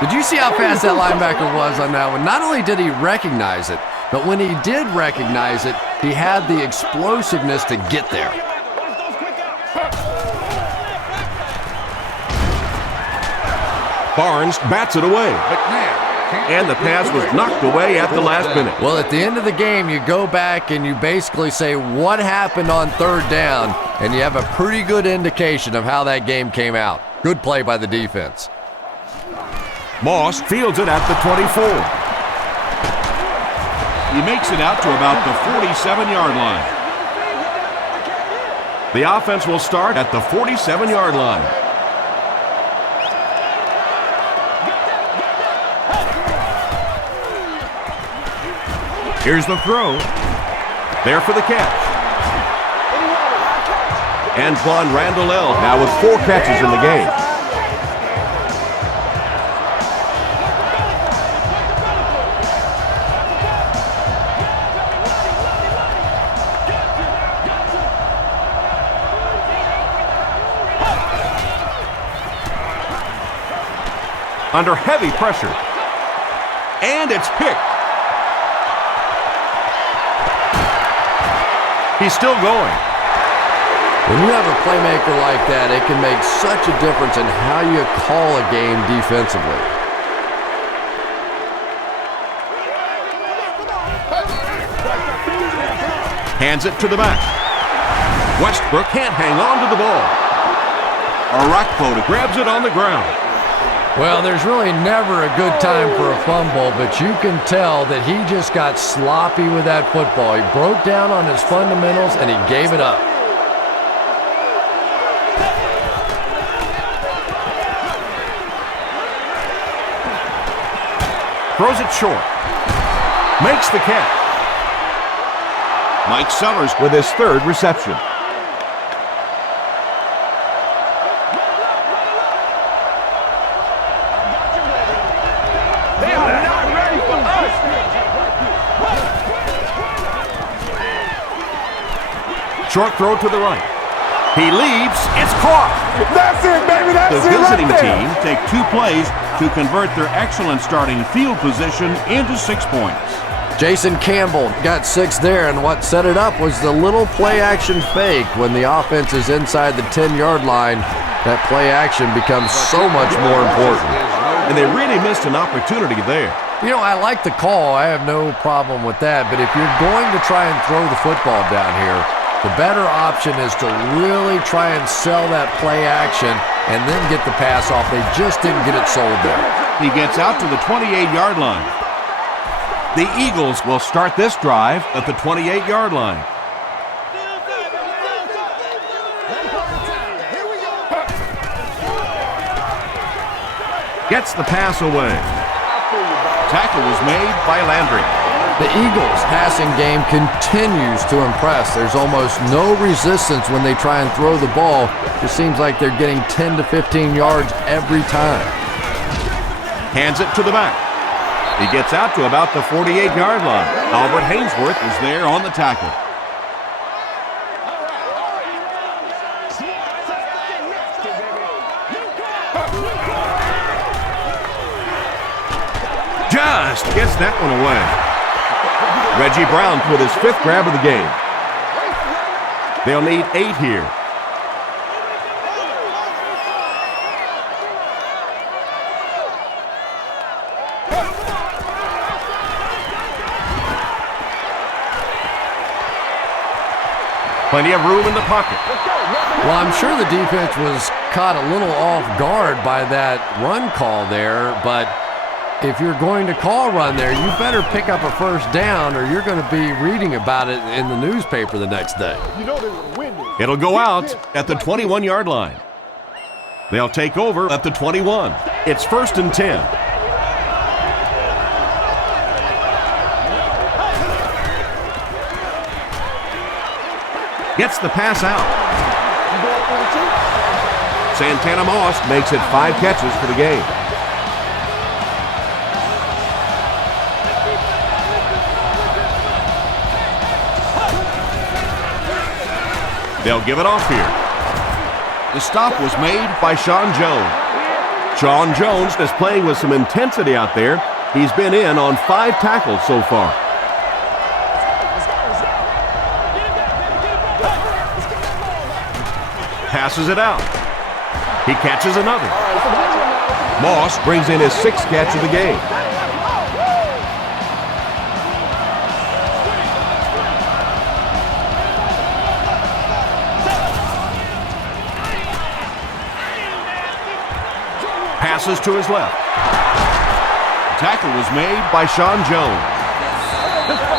Did you see how fast that linebacker was on that one? Not only did he recognize it, but when he did recognize it, he had the explosiveness to get there. Barnes bats it away. And the pass was knocked away at the last minute. Well, at the end of the game, you go back and you basically say what happened on third down, and you have a pretty good indication of how that game came out. Good play by the defense. Moss fields it at the 24. He makes it out to about the 47-yard line. The offense will start at the 47-yard line. Here's the throw. There for the catch. Antoine Randall now with 4 catches in the game. Under heavy pressure. And it's picked. He's still going. When you have a playmaker like that, it can make such a difference in how you call a game defensively. Hands it to the back. Westbrook can't hang on to the ball. Arakpo grabs it on the ground. Well, there's really never a good time for a fumble, but you can tell that he just got sloppy with that football. He broke down on his fundamentals, and he gave it up. Throws it short. Makes the catch. Mike Sellers with his 3rd reception. Short throw to the right. He leaps. It's caught. That's it, baby. That's The it visiting right there. team take 2 plays to convert their excellent starting field position into 6 points. Jason Campbell got 6 there, and what set it up was the little play-action fake. When the offense is inside the 10-yard line, that play-action becomes so much more important. And they really missed an opportunity there. You know, I like the call. I have no problem with that. But if you're going to try and throw the football down here, the better option is to really try and sell that play action and then get the pass off. They just didn't get it sold there. He gets out to the 28-yard line. The Eagles will start this drive at the 28-yard line. Gets the pass away. Tackle was made by Landry. The Eagles' passing game continues to impress. There's almost no resistance when they try and throw the ball. It seems like they're getting 10 to 15 yards every time. Hands it to the back. He gets out to about the 48-yard line. Albert Hainsworth is there on the tackle. Just gets that one away. Reggie Brown with his 5th grab of the game. They'll need 8 here. Plenty of room in the pocket. Well, I'm sure the defense was caught a little off guard by that run call there, but if you're going to call run there, you better pick up a first down or you're going to be reading about it in the newspaper the next day. It'll go out at the 21-yard line. They'll take over at the 21. It's 1st and 10. Gets the pass out. Santana Moss makes it 5 catches for the game. They'll give it off here. The stop was made by Sean Jones. Sean Jones is playing with some intensity out there. He's been in on 5 tackles so far. Passes it out. He catches another. Moss brings in his 6th catch of the game. Passes to his left. Tackle was made by Sean Jones.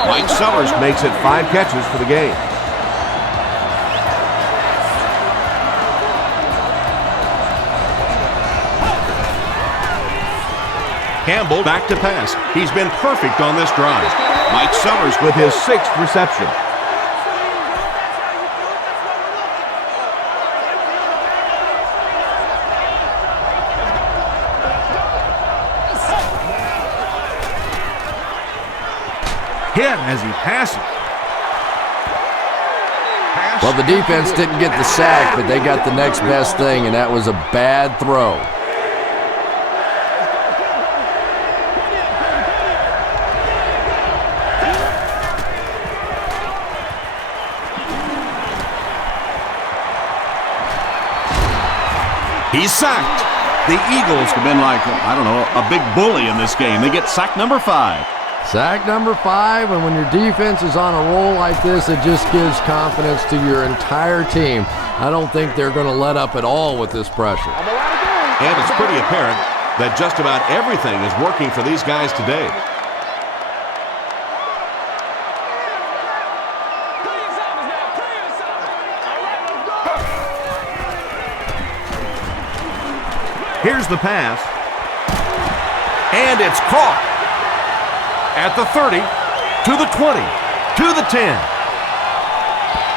Mike Sellers makes it 5 catches for the game. Campbell back to pass. He's been perfect on this drive. Mike Sellers with his 6th reception. Hit as he passes. Well, the defense didn't get the sack, but they got the next best thing, and that was a bad throw. He's sacked. The Eagles have been like, I don't know, a big bully in this game. They get sack number 5. Sack number 5, and when your defense is on a roll like this, it just gives confidence to your entire team. I don't think they're going to let up at all with this pressure. And it's pretty apparent that just about everything is working for these guys today. Here's the pass. And it's caught. At the 30, to the 20, to the 10.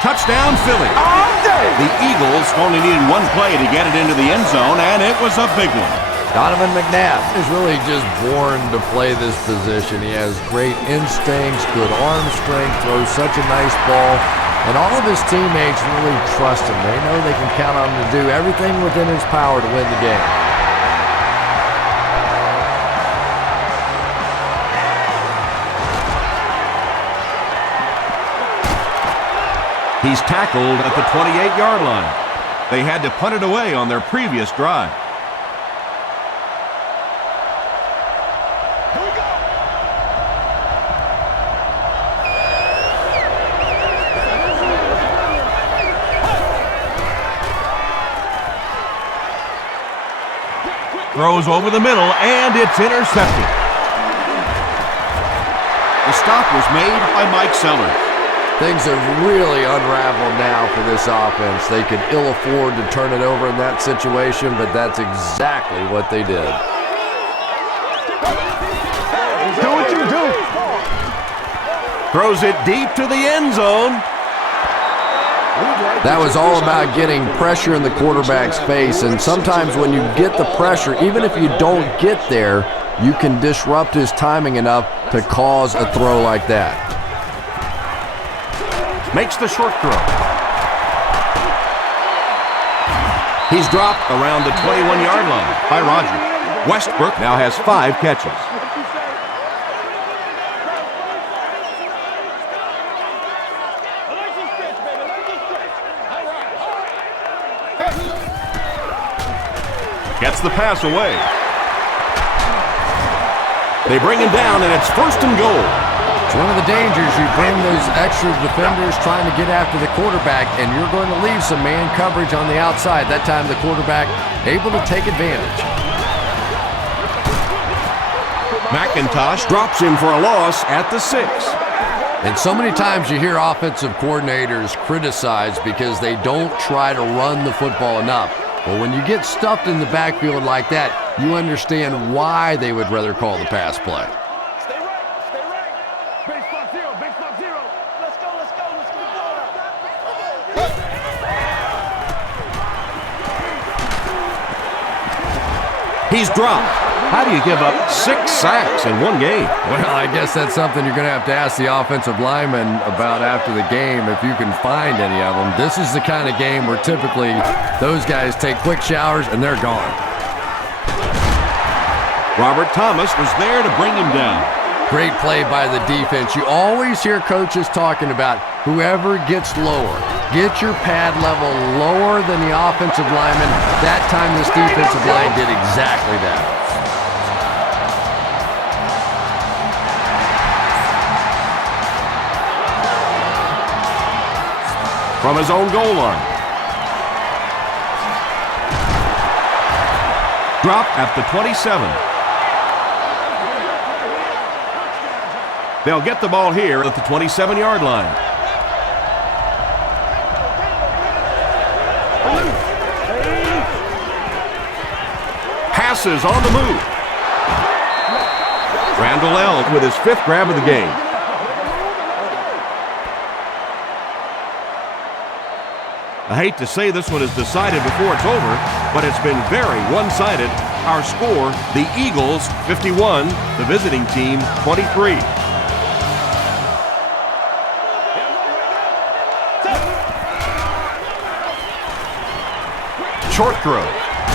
Touchdown, Philly. The Eagles only needed 1 play to get it into the end zone, and it was a big one. Donovan McNabb is really just born to play this position. He has great instincts, good arm strength, throws such a nice ball, and all of his teammates really trust him. They know they can count on him to do everything within his power to win the game. He's tackled at the 28-yard line. They had to punt it away on their previous drive. Throws over the middle, and it's intercepted. The stop was made by Mike Sellers. Things have really unraveled now for this offense. They could ill afford to turn it over in that situation, but that's exactly what they did. Do what you do. Throws it deep to the end zone. That was all about getting pressure in the quarterback's face, and sometimes when you get the pressure, even if you don't get there, you can disrupt his timing enough to cause a throw like that. Makes the short throw. He's dropped around the 21-yard line by Rodgers. Westbrook now has 5 catches. Gets the pass away. They bring him down, and it's 1st and goal. It's one of the dangers. You bring those extra defenders trying to get after the quarterback, and you're going to leave some man coverage on the outside. That time the quarterback able to take advantage. McIntosh drops him for a loss at the 6. And so many times you hear offensive coordinators criticized because they don't try to run the football enough. Well, when you get stuffed in the backfield like that, you understand why they would rather call the pass play. Stay right. Base spot zero. Let's go. He's dropped. How do you give up 6 sacks in one game? Well, I guess that's something you're going to have to ask the offensive lineman about after the game if you can find any of them. This is the kind of game where typically those guys take quick showers and they're gone. Robert Thomas was there to bring him down. Great play by the defense. You always hear coaches talking about whoever gets lower. Get your pad level lower than the offensive lineman. That time this defensive line did exactly that. From his own goal line. Drop at the 27. They'll get the ball here at the 27-yard line. Passes on the move. Randall L. with his 5th grab of the game. I hate to say this one is decided before it's over, but it's been very one-sided. Our score, the Eagles 51, the visiting team 23. Short throw,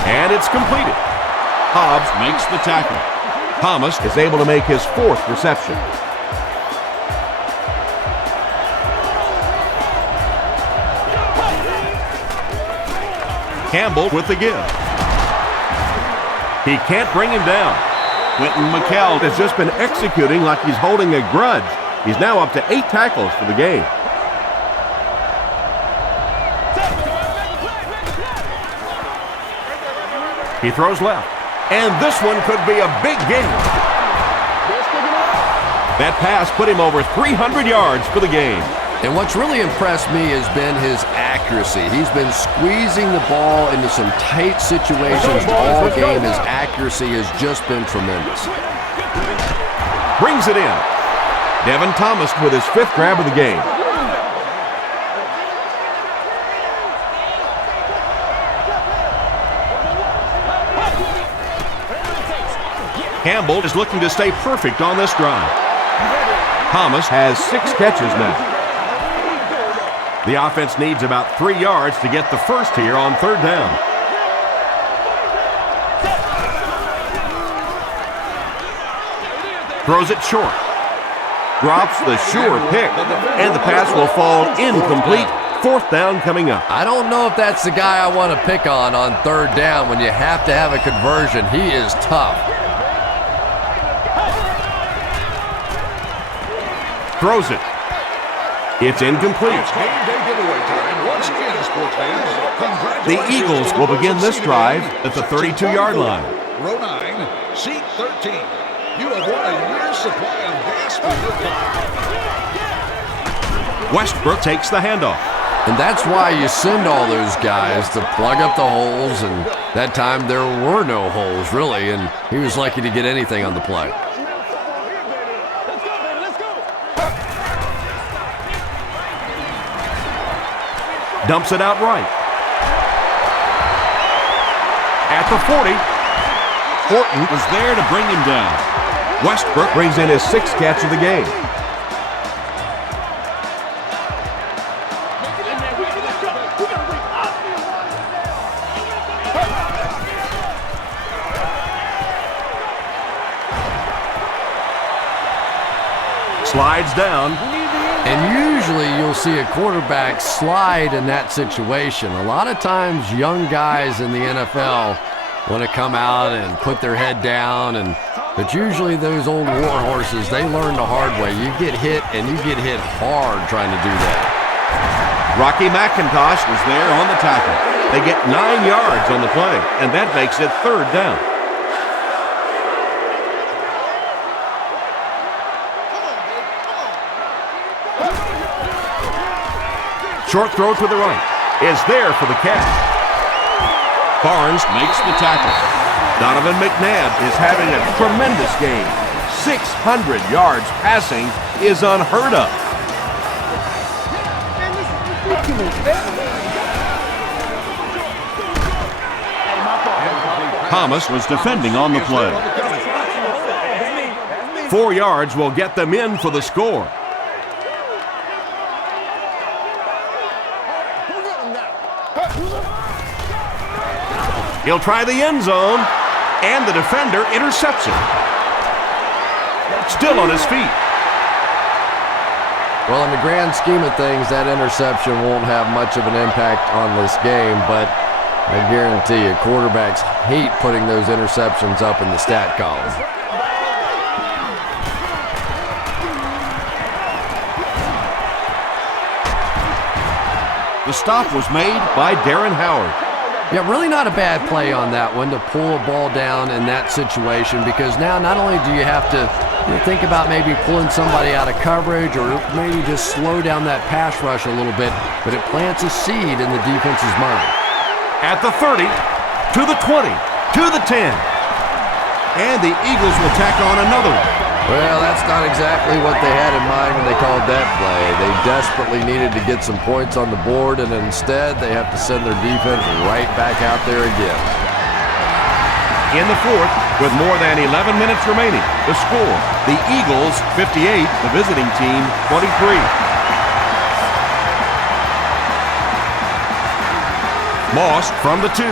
and it's completed. Hobbs makes the tackle. Thomas is able to make his 4th reception. Campbell with the give. He can't bring him down. Quentin McKell has just been executing like he's holding a grudge. He's now up to 8 tackles for the game. He throws left. And this one could be a big game. That pass put him over 300 yards for the game. And what's really impressed me has been his accuracy. He's been squeezing the ball into some tight situations all game. His accuracy has just been tremendous. Brings it in. Devin Thomas with his 5th grab of the game. Campbell is looking to stay perfect on this drive. Thomas has 6 catches now. The offense needs about 3 yards to get the first here on 3rd down. Throws it short. Drops the sure pick, and the pass will fall incomplete. 4th down coming up. I don't know if that's the guy I want to pick on 3rd down when you have to have a conversion. He is tough. Throws it. It's incomplete. It's game day giveaway time once again, sports fans. The Eagles will begin this drive at the 32-yard line. Row 9, seat 13. You have won a year's supply of gas for your car. Westbrook takes the handoff. And that's why you send all those guys to plug up the holes, and that time there were no holes, really, and he was lucky to get anything on the play. Dumps it out right. At the 40, Horton was there to bring him down. Westbrook brings in his 6th catch of the game. Slides down. And usually you'll see a quarterback slide in that situation. A lot of times young guys in the NFL want to come out and put their head down, but usually those old war horses, they learn the hard way. You get hit, and you get hit hard trying to do that. Rocky McIntosh was there on the tackle. They get 9 yards on the play, and that makes it 3rd down. Short throw to the right is there for the catch. Barnes makes the tackle. Donovan McNabb is having a tremendous game. 600 yards passing is unheard of. Thomas was defending on the play. 4 yards will get them in for the score. He'll try the end zone, and the defender intercepts it. Still on his feet. Well, in the grand scheme of things, that interception won't have much of an impact on this game, but I guarantee you, quarterbacks hate putting those interceptions up in the stat column. The stop was made by Darren Howard. Yeah, really not a bad play on that one to pull a ball down in that situation, because now not only do you have to think about maybe pulling somebody out of coverage or maybe just slow down that pass rush a little bit, but it plants a seed in the defense's mind. At the 30, to the 20, to the 10. And the Eagles will tack on another one. Well, that's not exactly what they had in mind when they called that play. They desperately needed to get some points on the board, and instead they have to send their defense right back out there again. In the fourth, with more than 11 minutes remaining, the score, the Eagles 58, the visiting team 23. Moss from the 2.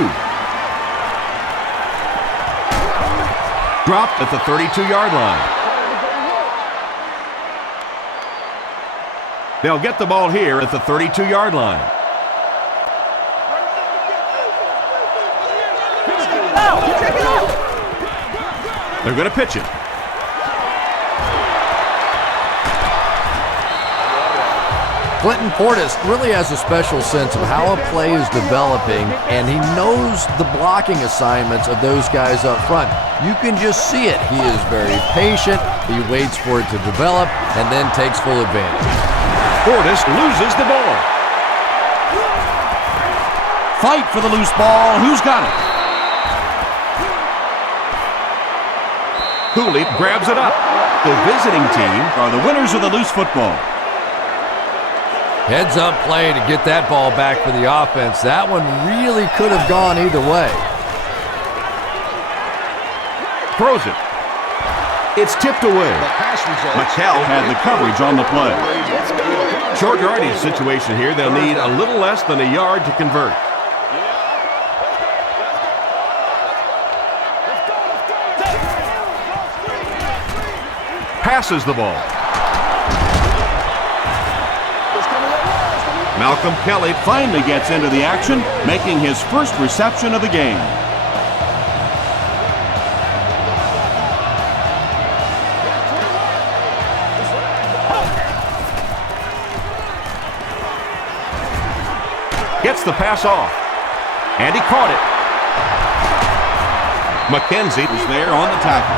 Dropped at the 32-yard line. They'll get the ball here at the 32-yard line. They're going to pitch it. Clinton Portis really has a special sense of how a play is developing, and he knows the blocking assignments of those guys up front. You can just see it. He is very patient. He waits for it to develop and then takes full advantage. Portis loses the ball. Fight for the loose ball. Who's got it? Cooley grabs it up. The visiting team are the winners of the loose football. Heads up play to get that ball back for the offense. That one really could have gone either way. Throws it. It's tipped away. McHale had the coverage on the play. Short yardage situation here. They'll need a little less than a yard to convert. Passes the ball. Malcolm Kelly finally gets into the action, making his first reception of the game. Gets the pass off. And he caught it. McKenzie was there on the tackle.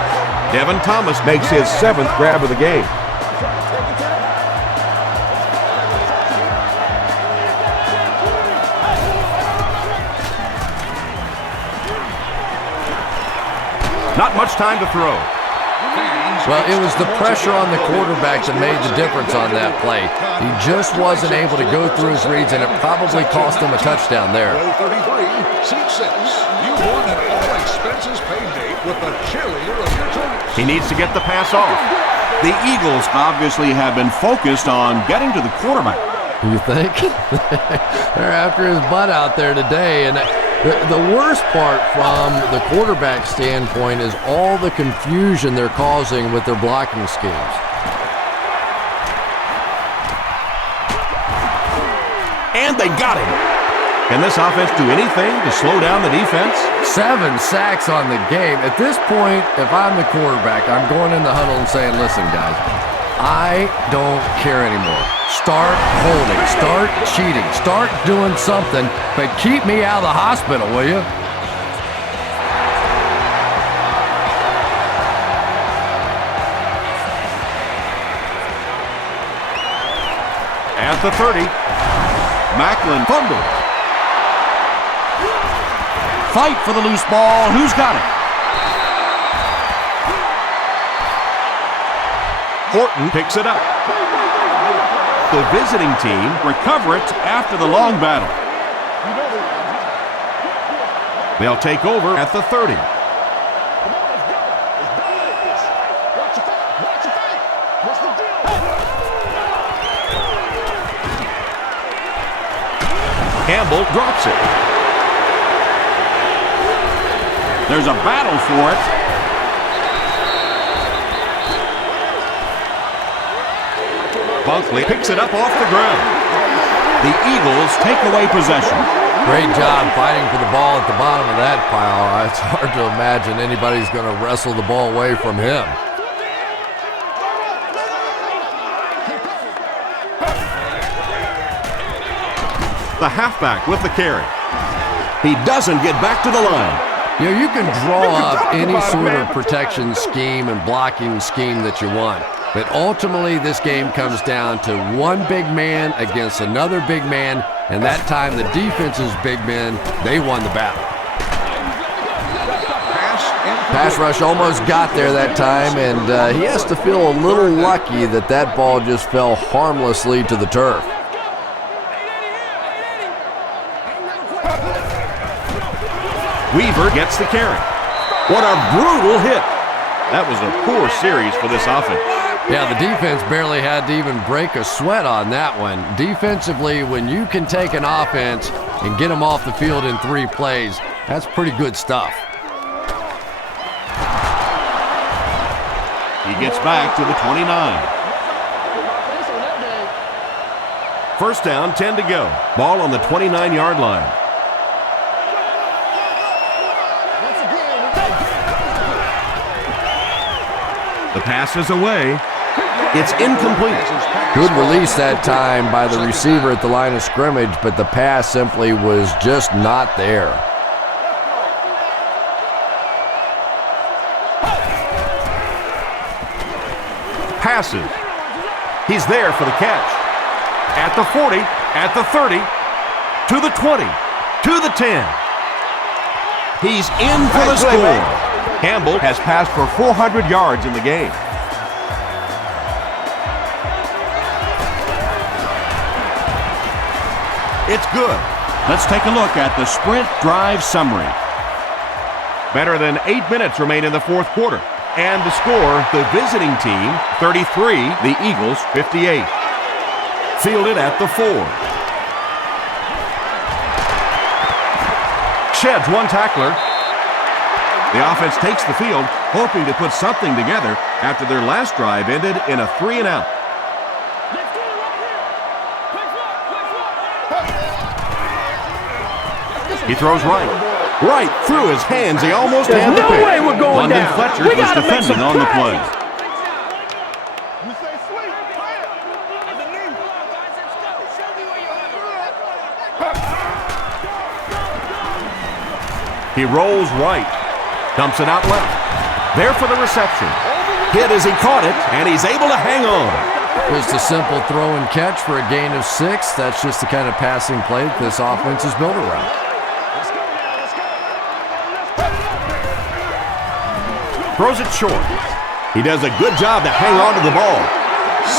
Devin Thomas makes his 7th grab of the game. Not much time to throw. Well, it was the pressure on the quarterback that made the difference on that play. He just wasn't able to go through his reads, and it probably cost him a touchdown there. 33, seat 6. You won an all-expenses-paid date with the cheerleader of your choice. He needs to get the pass off. The Eagles obviously have been focused on getting to the quarterback. You think? They're after his butt out there today, and the worst part from the quarterback standpoint is all the confusion they're causing with their blocking schemes. And they got him. Can this offense do anything to slow down the defense? 7 sacks on the game. At this point, if I'm the quarterback, I'm going in the huddle and saying, listen, guys, I don't care anymore. Start holding, start cheating, start doing something, but keep me out of the hospital, will you? At the 30, Macklin fumbled. Fight for the loose ball. Who's got it? Horton picks it up. The visiting team recover it after the long battle. They'll take over at the 30. Campbell drops it. There's a battle for it. Bunkley picks it up off the ground. The Eagles take away possession. Great job fighting for the ball at the bottom of that pile. It's hard to imagine anybody's going to wrestle the ball away from him. The halfback with the carry. He doesn't get back to the line. You know, you can draw up any sort of protection scheme and blocking scheme that you want. But ultimately, this game comes down to one big man against another big man, and that time the defense's big men, they won the battle. Pass rush almost got there that time, and he has to feel a little lucky that that ball just fell harmlessly to the turf. Weaver gets the carry. What a brutal hit. That was a poor series for this offense. Yeah, the defense barely had to even break a sweat on that one. Defensively, when you can take an offense and get them off the field in 3 plays, that's pretty good stuff. He gets back to the 29. First down, 10 to go. Ball on the 29-yard line. The pass is away. It's incomplete. Good release that time by the receiver at the line of scrimmage, but the pass simply was just not there. Passes. He's there for the catch. At the 40, at the 30, to the 20, to the 10. He's in for the score. Campbell has passed for 400 yards in the game. It's good. Let's take a look at the sprint drive summary. Better than 8 minutes remain in the fourth quarter. And the score, the visiting team, 33, the Eagles, 58. Fielded at the 4. Sheds one tackler. The offense takes the field, hoping to put something together after their last drive ended in a 3-and-out. He throws right through his hands. He almost had the pick. No way we're going London down. Fletcher We was gotta make defending some on the play. plays. He rolls right, dumps it out left. There for the reception. Hit as he caught it, and he's able to hang on. Just a simple throw and catch for a gain of 6. That's just the kind of passing play that this offense is built around. Throws it short. He does a good job to hang on to the ball.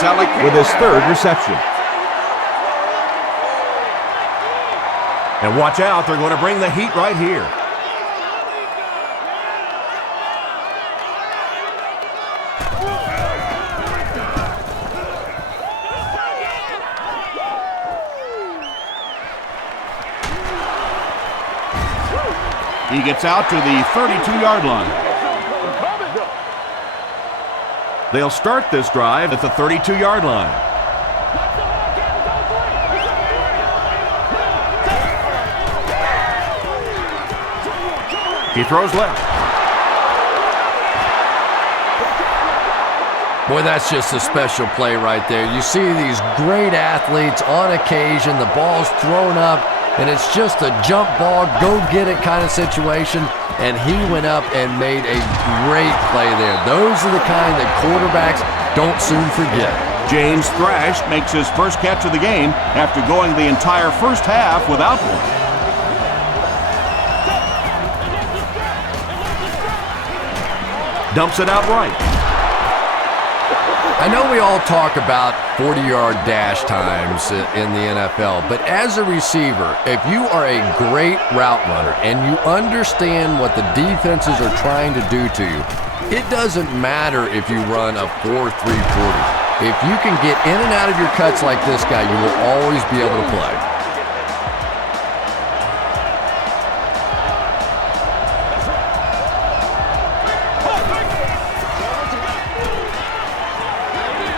Selleck with his 3rd reception. And watch out, they're going to bring the heat right here. He gets out to the 32-yard line. They'll start this drive at the 32-yard line. He throws left. Boy, that's just a special play right there. You see these great athletes on occasion, the ball's thrown up, and it's just a jump ball, go get it kind of situation, and he went up and made a great play there. Those are the kind that quarterbacks don't soon forget. James Thrash makes his first catch of the game after going the entire first half without one. Dumps it out right. I know we all talk about 40-yard dash times in the NFL. But as a receiver, if you are a great route runner and you understand what the defenses are trying to do to you, it doesn't matter if you run a 4.3 40. If you can get in and out of your cuts like this guy, you will always be able to play.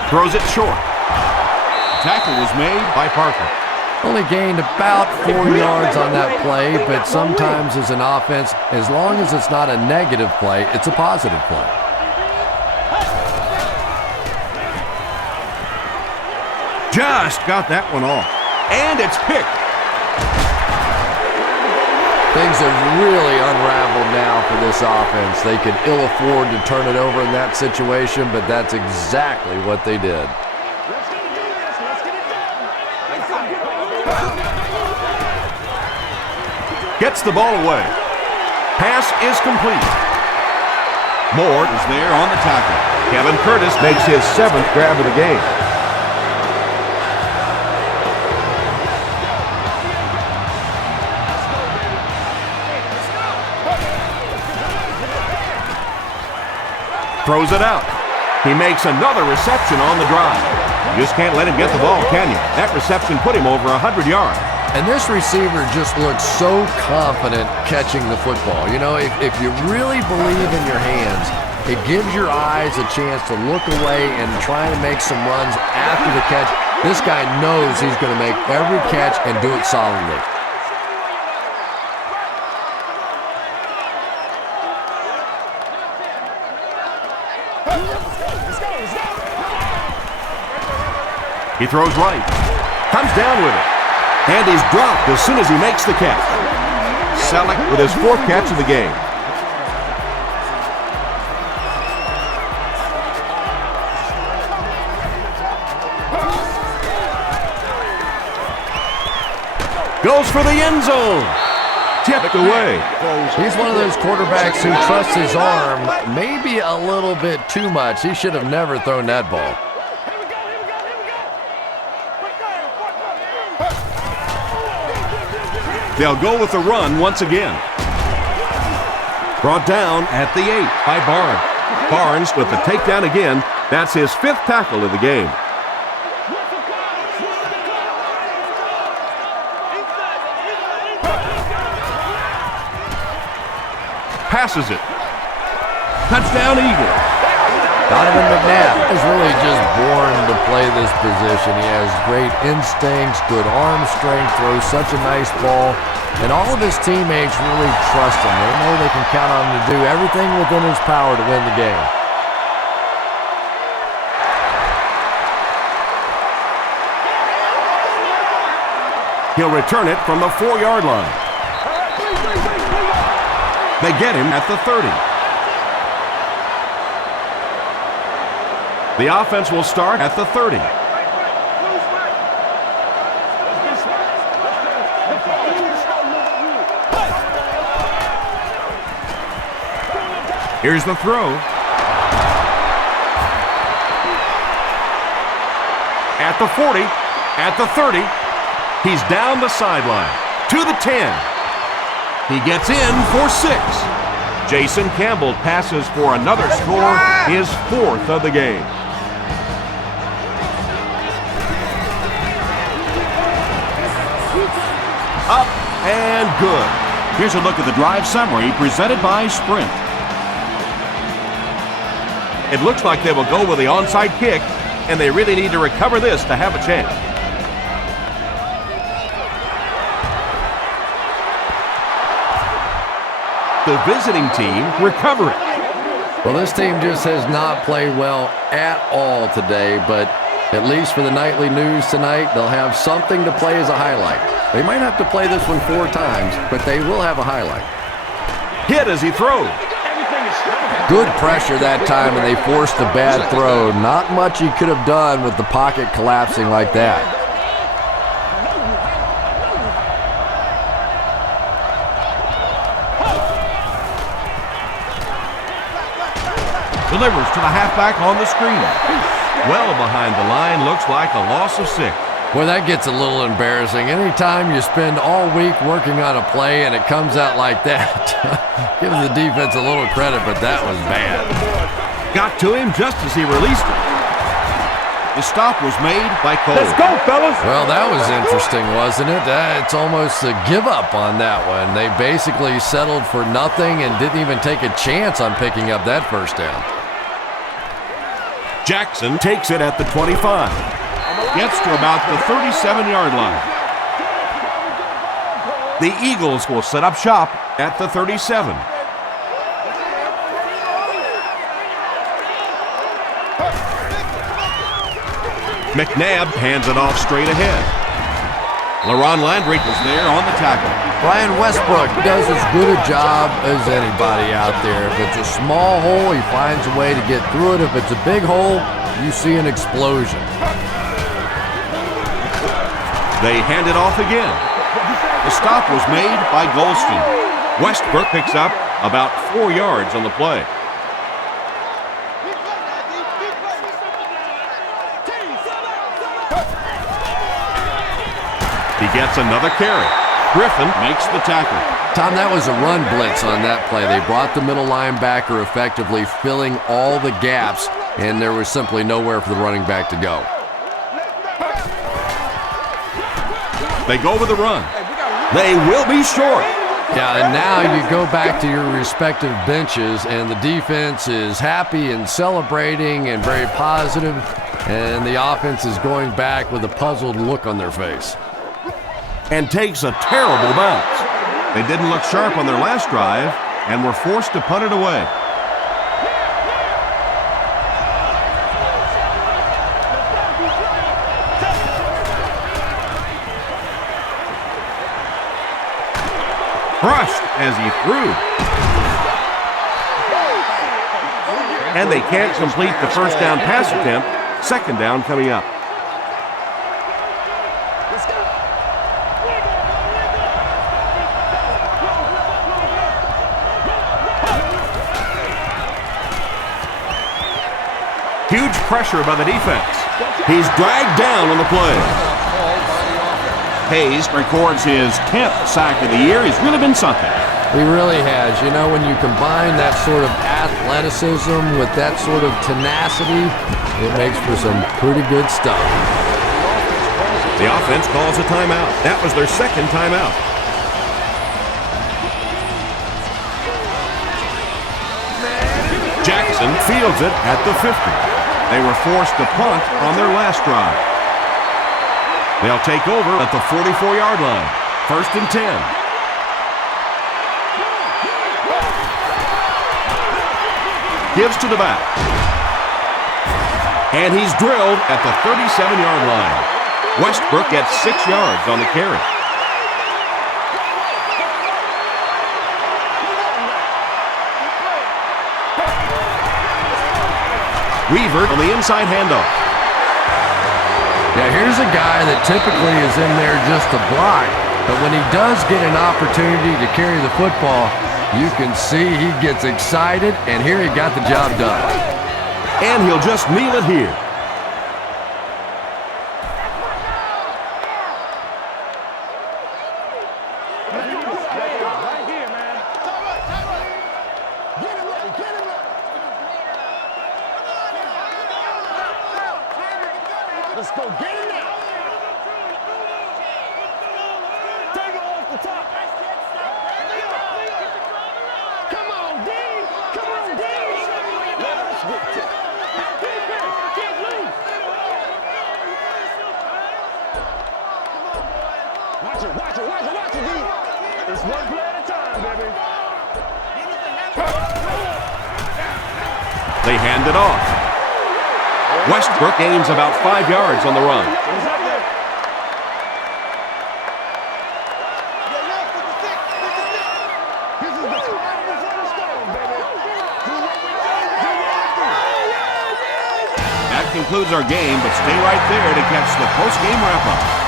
Throws it short. Tackle was made by Parker. Only gained about 4 yards on that play, but sometimes as an offense, as long as it's not a negative play, it's a positive play. Just got that one off. And it's picked. Things have really unraveled now for this offense. They could ill afford to turn it over in that situation, but that's exactly what they did. Gets the ball away. Pass is complete. Moore is there on the tackle. Kevin Curtis makes his 7th grab of the game. Throws it out. He makes another reception on the drive. You just can't let him get the ball, can you? That reception put him over 100 yards. And this receiver just looks so confident catching the football. You know, if you really believe in your hands, it gives your eyes a chance to look away and try to make some runs after the catch. This guy knows he's going to make every catch and do it solidly. He throws right. Comes down with it. And he's dropped as soon as he makes the catch. Selleck with his 4th catch of the game. Goes for the end zone. Tipped away. He's one of those quarterbacks who trusts his arm maybe a little bit too much. He should have never thrown that ball. They'll go with the run once again. Brought down at the 8 by Barnes. Barnes with the takedown again. That's his 5th tackle of the game. Passes it. Touchdown Eagle. Donovan McNabb is really just born to play this position. He has great instincts, good arm strength, throws such a nice ball, and all of his teammates really trust him. They know they can count on him to do everything within his power to win the game. He'll return it from the 4-yard line. They get him at the 30. The offense will start at the 30. Here's the throw. At the 40, at the 30, he's down the sideline. To the 10. He gets in for 6. Jason Campbell passes for another score, his 4th of the game. Up and good. Here's a look at the drive summary presented by Sprint. It looks like they will go with the onside kick, and they really need to recover this to have a chance. The visiting team recover it. Well, this team just has not played well at all today, but at least for the nightly news tonight, they'll have something to play as a highlight. They might have to play this one 4 times, but they will have a highlight. Hit as he throws. Good pressure that time, and they forced a bad throw. Not much he could have done with the pocket collapsing like that. Delivers to the halfback on the screen. well behind the line. Looks like a loss of 6. Well, that gets a little embarrassing. Anytime you spend all week working on a play and it comes out like that, give the defense a little credit, but that was bad. Got to him just as he released it. The stop was made by Cole. Let's go, fellas. Well, that was interesting, wasn't it? It's almost a give up on that one. They basically settled for nothing and didn't even take a chance on picking up that first down. Jackson takes it at the 25. Gets to about the 37-yard line. The Eagles will set up shop at the 37. McNabb hands it off straight ahead. LaRon Landry was there on the tackle. Brian Westbrook does as good a job as anybody out there. If it's a small hole, he finds a way to get through it. If it's a big hole, you see an explosion. They hand it off again. The stop was made by Golston. Westbrook picks up about 4 yards on the play. He gets another carry. Griffin makes the tackle. Tom, that was a run blitz on that play. They brought the middle linebacker effectively, filling all the gaps, and there was simply nowhere for the running back to go. They go with the run. They will be short. Yeah, and now you go back to your respective benches, and the defense is happy and celebrating and very positive, and the offense is going back with a puzzled look on their face. And takes a terrible bounce. They didn't look sharp on their last drive and were forced to punt it away. Crushed as he threw. And they can't complete the first down pass attempt. Second down coming up. Huge pressure by the defense. He's dragged down on the play. Hayes records his 10th sack of the year. He's really been something. He really has. You know, when you combine that sort of athleticism with that sort of tenacity, it makes for some pretty good stuff. The offense calls a timeout. That was their second timeout. Jackson fields it at the 50. They were forced to punt on their last drive. They'll take over at the 44-yard line. First and 10. Gives to the back. And he's drilled at the 37-yard line. Westbrook gets 6 yards on the carry. Weaver on the inside handoff. Now here's a guy that typically is in there just to block, but when he does get an opportunity to carry the football, you can see he gets excited, and here he got the job done. And he'll just kneel it here. Let's go get it now. Take it off the top. Come on, D. Come on, D. Let's get it. Get loose. Watch it, watch it, watch it, watch it, D. It's one play at a time, baby. They hand it off. Westbrook gains about 5 yards on the run. That concludes our game, but stay right there to catch the post-game wrap-up.